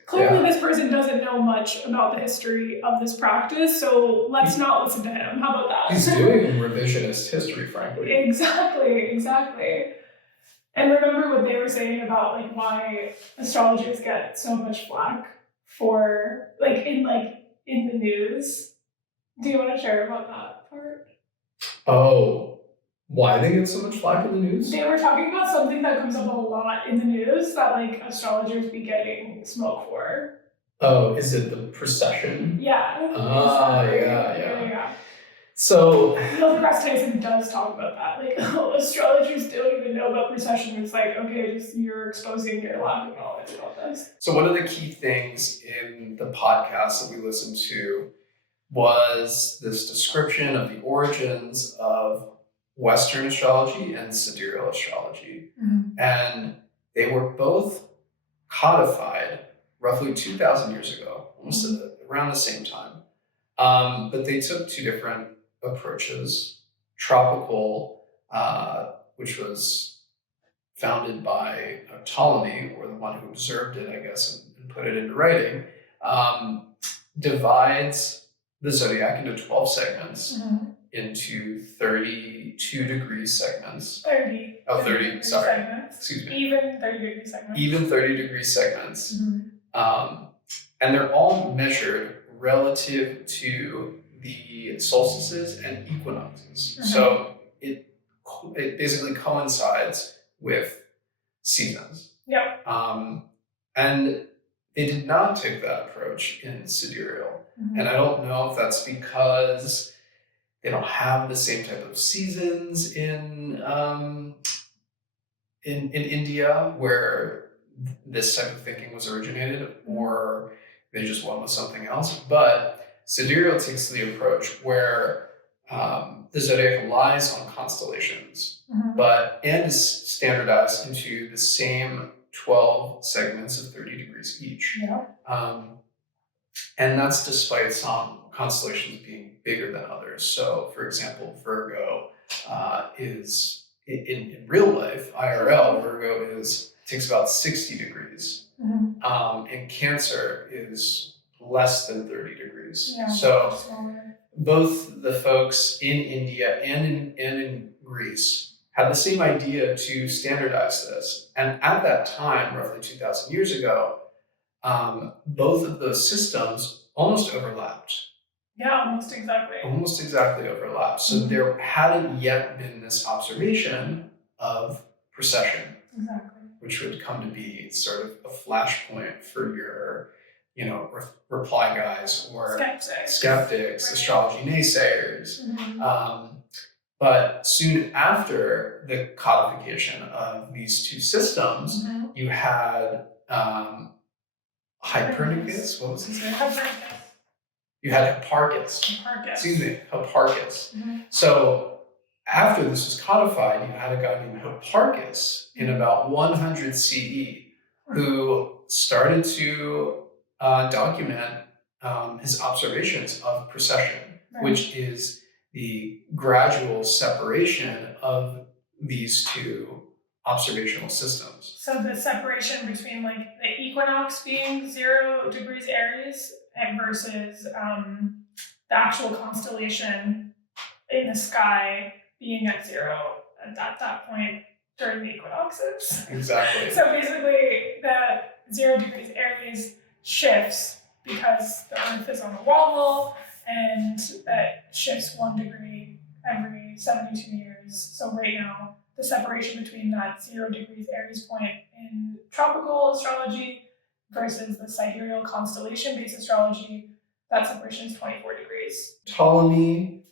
clearly this person doesn't know much about the history of this practice, so let's not listen to him. How about that? He's doing revisionist history, frankly. Exactly. And remember what they were saying about like why astrologers get so much flack for in the news. Do you want to share about that part? Oh, why they get so much flack in the news? They were talking about something that comes up a lot in the news that like astrologers be getting smoke for. Oh, is it the precession? Yeah. Yeah. So Neil deGrasse Tyson does talk about that. Like, astrologers don't even know about precession. It's like, okay, you're exposing your lack of knowledge about this. So one of the key things in the podcast that we listened to was this description of the origins of Western astrology and sidereal astrology. Mm-hmm. And they were both codified roughly 2,000 years ago, almost around the same time. But they took two different approaches. Tropical, which was founded by Ptolemy, or the one who observed it, I guess, and put it into writing, divides the zodiac into 12 segments, into 32-degree segments. 30. Oh, 30, sorry. Segments. Excuse me. Even 30-degree segments. Even 30-degree segments. Mm-hmm. And they're all measured relative to the solstices and equinoxes. Mm-hmm. So it basically coincides with seasons. Yep. And they did not take that approach in sidereal. Mm-hmm. And I don't know if that's because they don't have the same type of seasons in India where this type of thinking was originated, or they just went with something else. But sidereal takes the approach where the zodiac relies on constellations, and is standardized into the same 12 segments of 30 degrees each. Yeah. And that's despite some constellations being bigger than others. So, for example, Virgo is in real life, IRL, Virgo takes about 60 degrees, and Cancer is less than 30 degrees. Yeah, so both the folks in India and in Greece had the same idea to standardize this. And at that time, roughly 2,000 years ago, both of those systems almost overlapped. Yeah, almost exactly. Almost exactly overlapped. So there hadn't yet been this observation of precession, which would come to be sort of a flashpoint for your, reply guys or skeptics, astrology naysayers. But soon after the codification of these two systems, you had Hapernicus. What was his name? You had Hipparchus. Excuse me, Hipparchus. So after this was codified, you had a guy named Hipparchus in about 100 CE who started to document his observations of precession, which is the gradual separation of these two observational systems. So the separation between like the equinox being 0 degrees Aries and versus the actual constellation in the sky being at 0 at that point during the equinoxes. Exactly. So basically the 0 degrees Aries shifts because the Earth is on a wobble, and that shifts 1 degree every 72 years. So right now, the separation between that 0 degrees Aries point in tropical astrology versus the sidereal constellation-based astrology, that separation is 24 degrees. Ptolemy,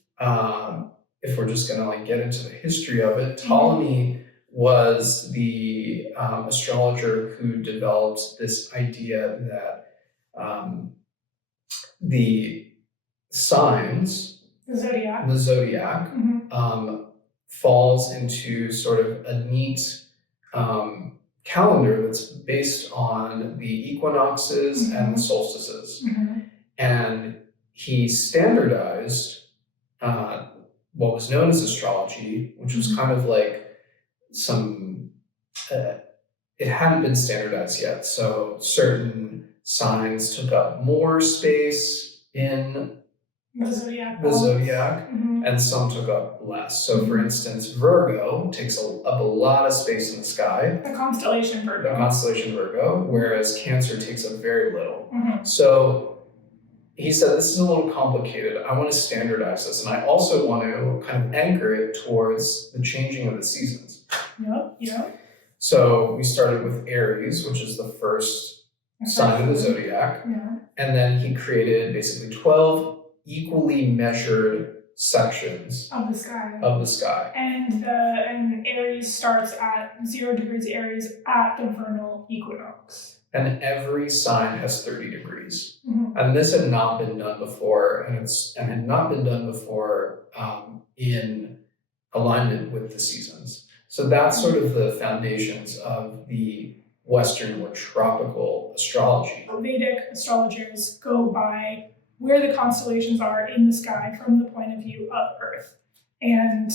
if we're just going to get into the history of it, Ptolemy was the astrologer who developed this idea that the signs, the zodiac, falls into sort of a neat calendar that's based on the equinoxes and the solstices. And he standardized what was known as astrology, which was kind of like some, it hadn't been standardized yet. So certain signs took up more space in the zodiac, and some took up less. So for instance, Virgo takes up a lot of space in the sky. The constellation Virgo. Whereas Cancer takes up very little. So he said, this is a little complicated. I want to standardize this. And I also want to kind of anchor it towards the changing of the seasons. So we started with Aries, which is the first sign of the zodiac. And then he created basically 12 equally measured sections of the sky. And Aries starts at 0 degrees Aries at the vernal equinox. And every sign has 30 degrees. And this had not been done before, and had not been done before in alignment with the seasons. So that's sort of the foundations of the Western or tropical astrology. Vedic astrologers go by where the constellations are in the sky from the point of view of Earth. And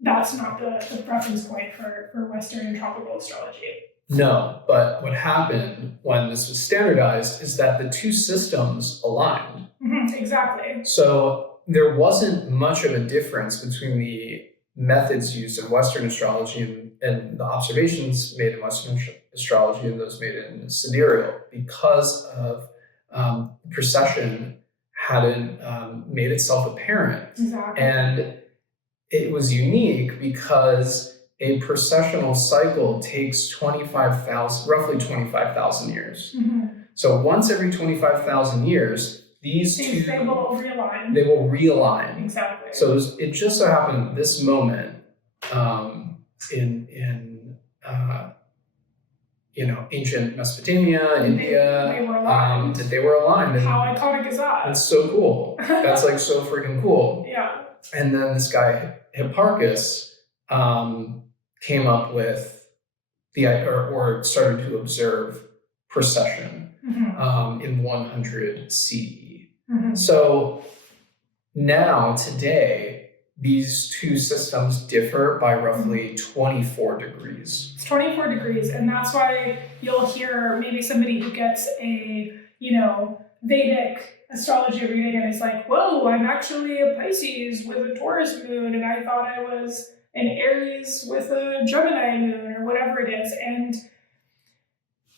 that's not the reference point for Western and tropical astrology. No, but what happened when this was standardized is that the two systems aligned. Exactly. So there wasn't much of a difference between the methods used in Western astrology and the observations made in Western astrology and those made in sidereal, because of precession hadn't made itself apparent. And it was unique because a precessional cycle takes roughly 25,000 years. So once every 25,000 years, these two they will realign. They will realign. Exactly. So it just so happened this moment in ancient Mesopotamia, India, that they were aligned. How iconic is that? That's so cool. That's like so freaking cool. Yeah. And then this guy, Hipparchus, came up with or started to observe precession in 100 CE. So now, today, these two systems differ by roughly 24 degrees. It's 24 degrees, and that's why you'll hear maybe somebody who gets a, Vedic astrology reading and is like, whoa, I'm actually a Pisces with a Taurus moon, and I thought I was an Aries with a Gemini moon, or whatever it is. And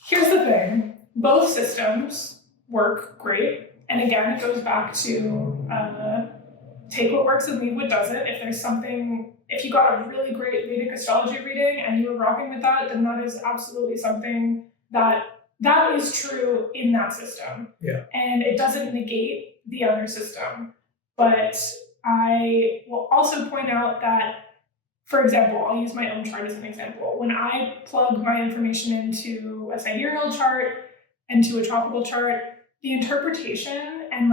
here's the thing. Both systems work great. And again, it goes back to take what works and leave what doesn't. If you got a really great Vedic astrology reading and you were rocking with that, then that is absolutely something that is true in that system. Yeah. And it doesn't negate the other system. But I will also point out that, for example, I'll use my own chart as an example. When I plug my information into a sidereal chart and to a tropical chart, the interpretation and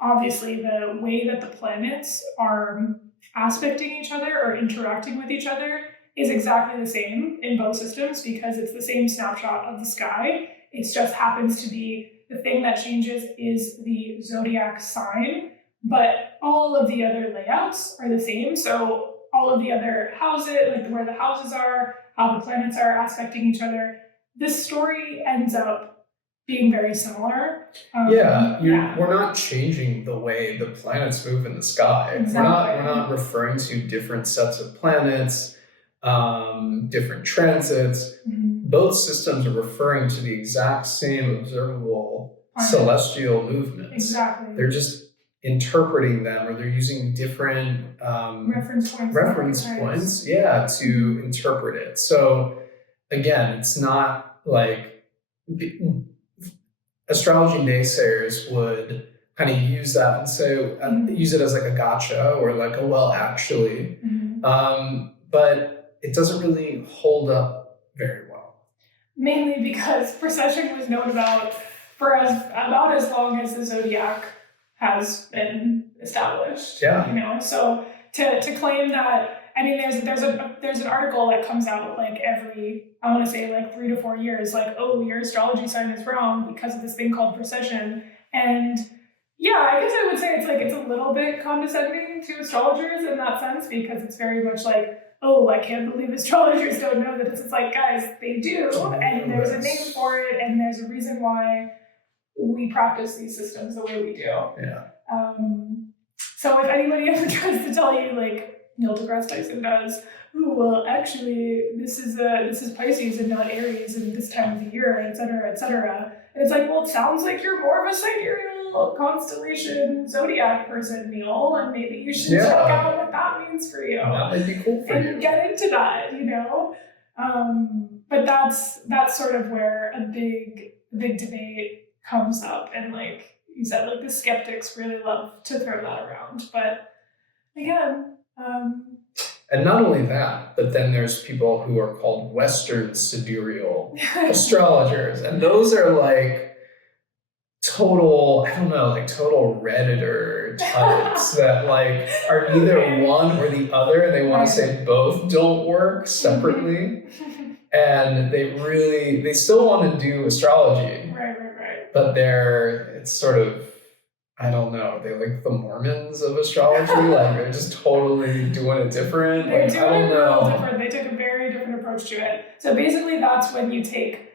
obviously the way that the planets are aspecting each other or interacting with each other is exactly the same in both systems, because it's the same snapshot of the sky. It just happens to be the thing that changes is the zodiac sign, but all of the other layouts are the same. So all of the other houses, where the houses are, how the planets are aspecting each other, this story ends up being very similar. We're not changing the way the planets move in the sky. Exactly. We're not referring to different sets of planets, different transits. Both systems are referring to the exact same observable celestial movements. Exactly. They're just interpreting them, or they're using different reference points to interpret it. So again, it's not like astrology naysayers would kind of use that and say, use it as like a gotcha or like a well actually, but it doesn't really hold up very well. Mainly because precession was known about for about as long as the zodiac has been established. Yeah. So to claim that, there's an article that comes out every, I want to say 3 to 4 years, your astrology sign is wrong because of this thing called precession. And yeah, I guess I would say it's a little bit condescending to astrologers in that sense, because it's very much I can't believe astrologers don't know that. It's guys, they do, and there's a name for it, and there's a reason why we practice these systems the way we do. Yeah. So if anybody ever tries to tell you Neil deGrasse Tyson does, well, actually, this is Pisces and not Aries in this time of the year, et cetera, et cetera. And it's well, it sounds like you're more of a sidereal constellation zodiac person, Neil, and maybe you should check out what that means for you. That might be cool for you. And get into that, But that's sort of where a big debate comes up, and you said, the skeptics really love to throw that around. But again, and not only that, but then there's people who are called Western sidereal astrologers, and those are total Redditor types that are either one or the other, and they want to say both don't work separately, and they still want to do astrology, right. But it's sort of, I don't know, they the Mormons of astrology, they're just totally doing it different. They're doing it real different. They took a very different approach to it. So basically that's when you take,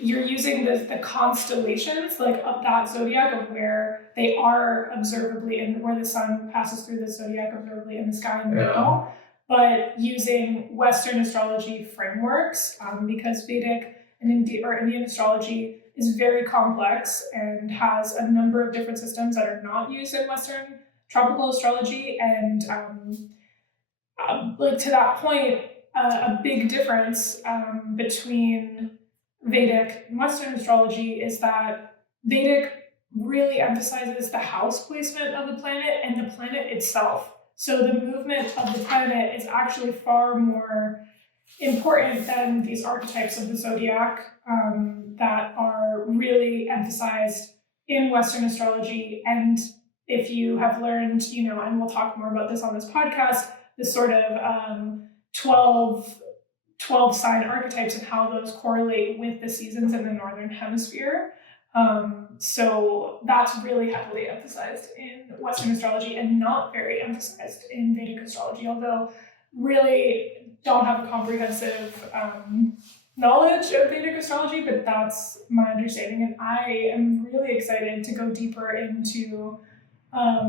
you're using the constellations of that zodiac, of where they are observably, and where the sun passes through the zodiac observably in the sky now, but using Western astrology frameworks, because Vedic and Indian astrology is very complex and has a number of different systems that are not used in Western tropical astrology. And to that point, a big difference between Vedic and Western astrology is that Vedic really emphasizes the house placement of the planet and the planet itself. So the movement of the planet is actually far more important than these archetypes of the zodiac that are really emphasized in Western astrology. And if you have learned, and we'll talk more about this on this podcast, this sort of 12 sign archetypes and how those correlate with the seasons in the Northern Hemisphere. So that's really heavily emphasized in Western astrology and not very emphasized in Vedic astrology, although really don't have a comprehensive knowledge of Vedic astrology, but that's my understanding. And I am really excited to go deeper into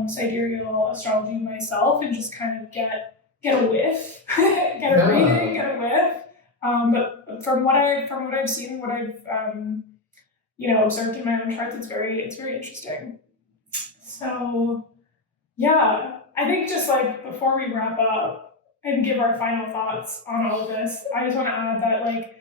sidereal astrology myself and just kind of get a whiff, get a reading, get a whiff. But from what I've seen, what I've observed in my own charts, it's very interesting. So yeah, I think just like before we wrap up and give our final thoughts on all of this, I just want to add that like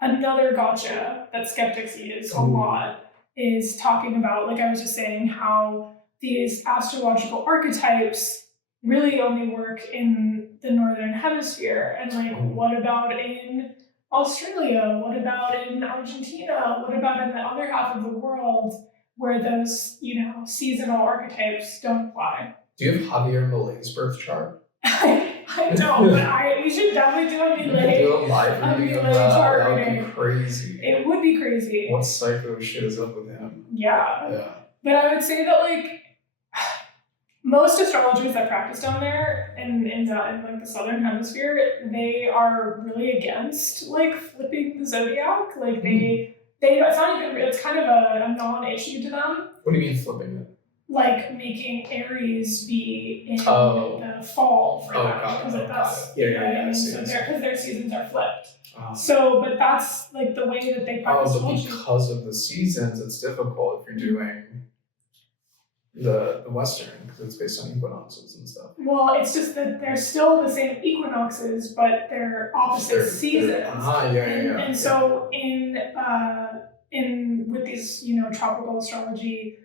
another gotcha that skeptics use a lot is talking about, like I was just saying, how these astrological archetypes really only work in the Northern Hemisphere. And like, what about in Australia? What about in Argentina? What about in the other half of the world where those, seasonal archetypes don't apply? Do you have Javier Malay's birth chart? I don't, but we should definitely do a Milay. Do a live reading of that. That would be crazy. It would be crazy. What psycho shit is up with him? Yeah. But I would say that like most astrologers that practice down there in like the Southern Hemisphere, they are really against like flipping the zodiac. Like they it's not even, it's kind of a non-issue to them. What do you mean flipping it? Like making Aries be in the fall for them, because that's because their seasons are flipped. So, but that's like the way that they practice. But because of the seasons, it's difficult if you're doing the Western, because it's based on equinoxes and stuff. Well, it's just that they're still the same equinoxes, but they're opposite seasons. And so in with these tropical astrology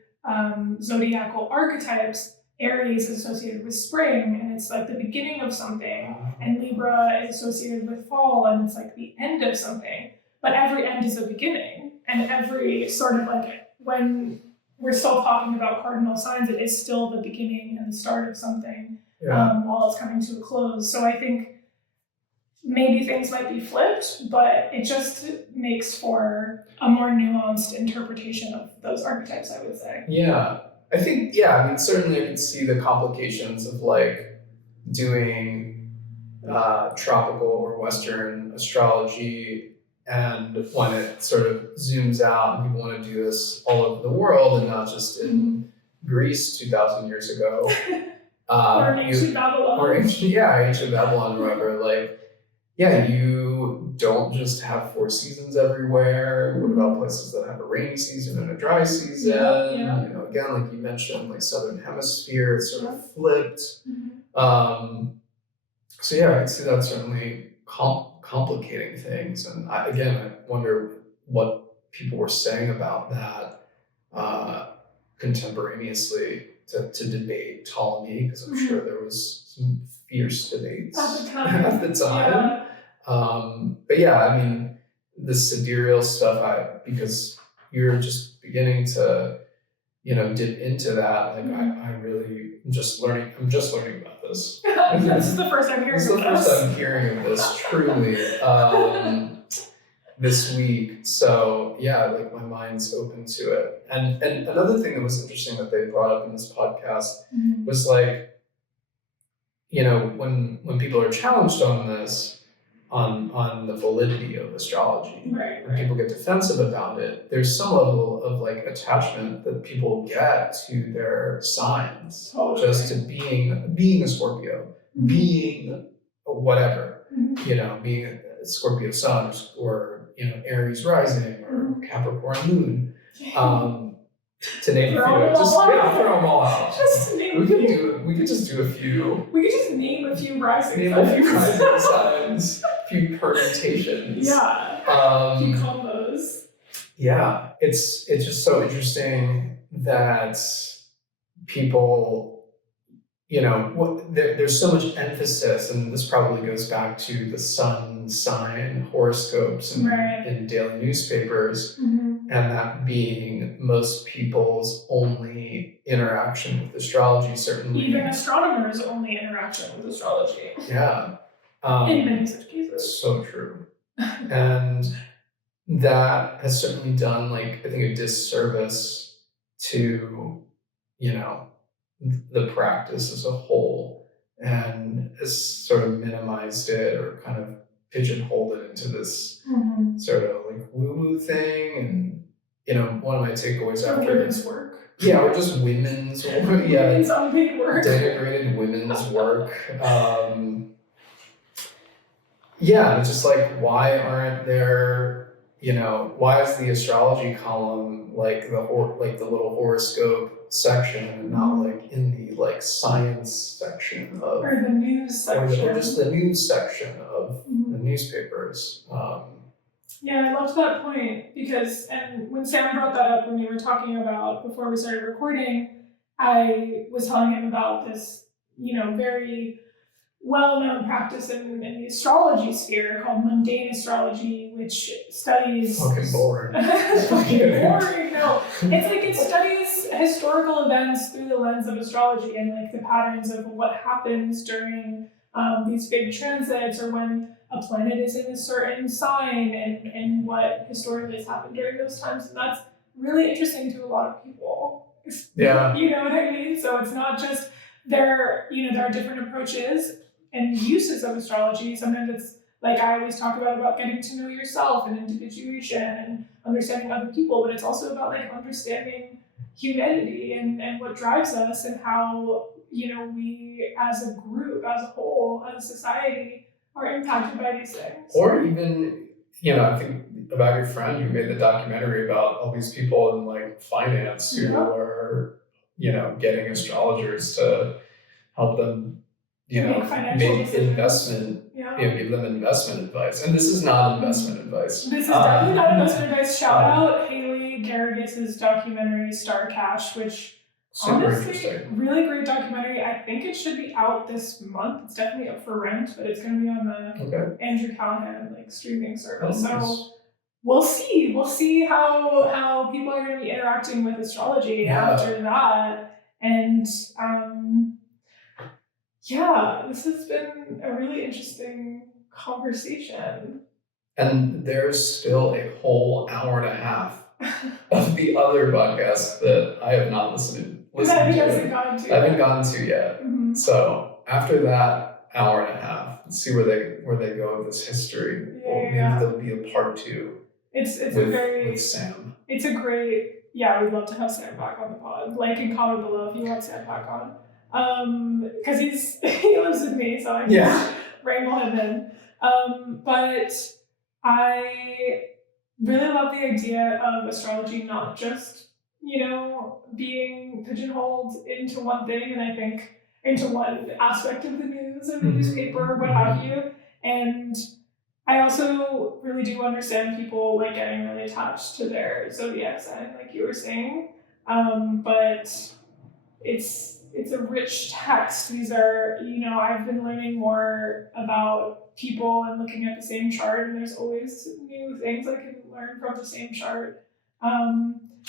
zodiacal archetypes, Aries is associated with spring, and it's like the beginning of something, and Libra is associated with fall, and it's like the end of something. But every end is a beginning, and every sort of like when we're still talking about cardinal signs, it is still the beginning and the start of something while it's coming to a close. So I think maybe things might be flipped, but it just makes for a more nuanced interpretation of those archetypes, I would say. Yeah. I think, certainly I can see the complications of like doing tropical or Western astrology, and when it sort of zooms out and people want to do this all over the world and not just in Greece 2,000 years ago. Or ancient Babylon. Ancient Babylon or whatever. Like, you don't just have 4 seasons everywhere. What about places that have a rainy season and a dry season? Again, like you mentioned, like Southern Hemisphere, it's sort of flipped. I can see that certainly complicating things. And I wonder what people were saying about that contemporaneously to debate Ptolemy, because I'm sure there was some fierce debates at the time. The sidereal stuff, because you're just beginning to, dip into that. Like I'm just learning about this. This is the first I'm hearing of this. This is the first I'm hearing of this, truly, this week. So like my mind's open to it. And another thing that was interesting that they brought up in this podcast was like, when people are challenged on this, on the validity of astrology, when people get defensive about it, there's some level of like attachment that people get to their signs, just to being a Scorpio, being whatever, being a Scorpio sun or Aries rising or Capricorn moon, to name a few. Just throw them all out. We could just do a few. We could just name a few rising signs. A few rising signs, a few permutations. A few combos. Yeah, it's just so interesting that people, there's so much emphasis, and this probably goes back to the sun sign horoscopes and in daily newspapers. and that being most people's only interaction with astrology, certainly. Even astronomers' only interaction with astrology. Yeah. In many such cases. So true. And that has certainly done, like, I think, a disservice to, you know, the practice as a whole, and has sort of minimized it or kind of pigeonholed it into this sort of like woo-woo thing. And, you know, one of my takeaways Or after women's work. Yeah, or just women's work. Women's unpaid work. Denigrated women's work. Yeah, just like, why aren't there, you know, why is the astrology column like the little horoscope section and not like in the like science section of, or the news section, or just the news section of the newspapers. Yeah, I loved that point because, and when Sam brought that up when we were talking about before we started recording, I was telling him about this, you know, very well-known practice in the astrology sphere called mundane astrology, which studies... Fucking boring. Fucking boring, no. It's like it studies historical events through the lens of astrology and like the patterns of what happens during these big transits, or when a planet is in a certain sign, and what historically has happened during those times. And that's really interesting to a lot of people. Yeah. You know what I mean? So it's not just there are different approaches and uses of astrology. Sometimes it's like I always talk about getting to know yourself and individuation and understanding other people, but it's also about like understanding humanity and what drives us and how, you know, we as a group, as a whole, as a society are impacted by these things. Or even, you know, I think about your friend who made the documentary about all these people in like finance who are, you know, getting astrologers to help them, you know, make investment, you know, give them investment advice. And this is not investment advice. This is definitely not investment advice. Shout out Haley Garrigus' documentary Star Cash, which super honestly, interesting. Really great documentary. I think it should be out this month. It's definitely up for rent, but it's going to be on the Andrew Callahan like streaming service. So we'll see. We'll see how people are going to be interacting with astrology after that. And this has been a really interesting conversation. And there's still a whole hour and a half of the other podcast that I have not listened to. I haven't gotten to yet. Mm-hmm. So after that hour and a half, let's see where they go with this history. Maybe there'll be a part 2. With Sam. It's a great. Yeah, we'd love to have Sam back on the pod. Like and comment below if you want Sam back on. Because he lives with me, so I can wrangle him in. But I really love the idea of astrology not just, you know, being pigeonholed into one thing, and I think into one aspect of the news and the newspaper, what have you. And I also really do understand people like getting really attached to their zodiac sign, like you were saying. But it's a rich text. These are, you know, I've been learning more about people and looking at the same chart, and there's always new things I can learn from the same chart.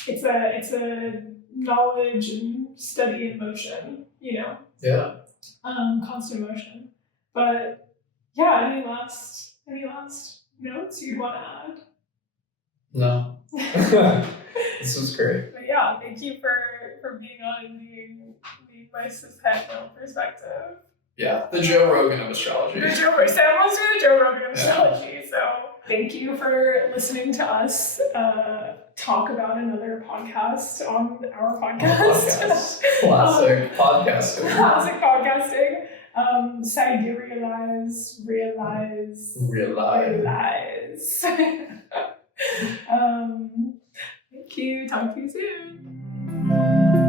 It's a knowledge and study in motion, you know. Yeah. Constant motion. But yeah, any last notes you'd want to add? No. This was great. But yeah, thank you for being on and being my cis-het male perspective. Yeah, the Joe Rogan of astrology. Sam wants to be the Joe Rogan of astrology. So thank you for listening to us talk about another podcast on our podcast. Classic podcasting. Classic podcasting. Realize. Thank you. Talk to you soon.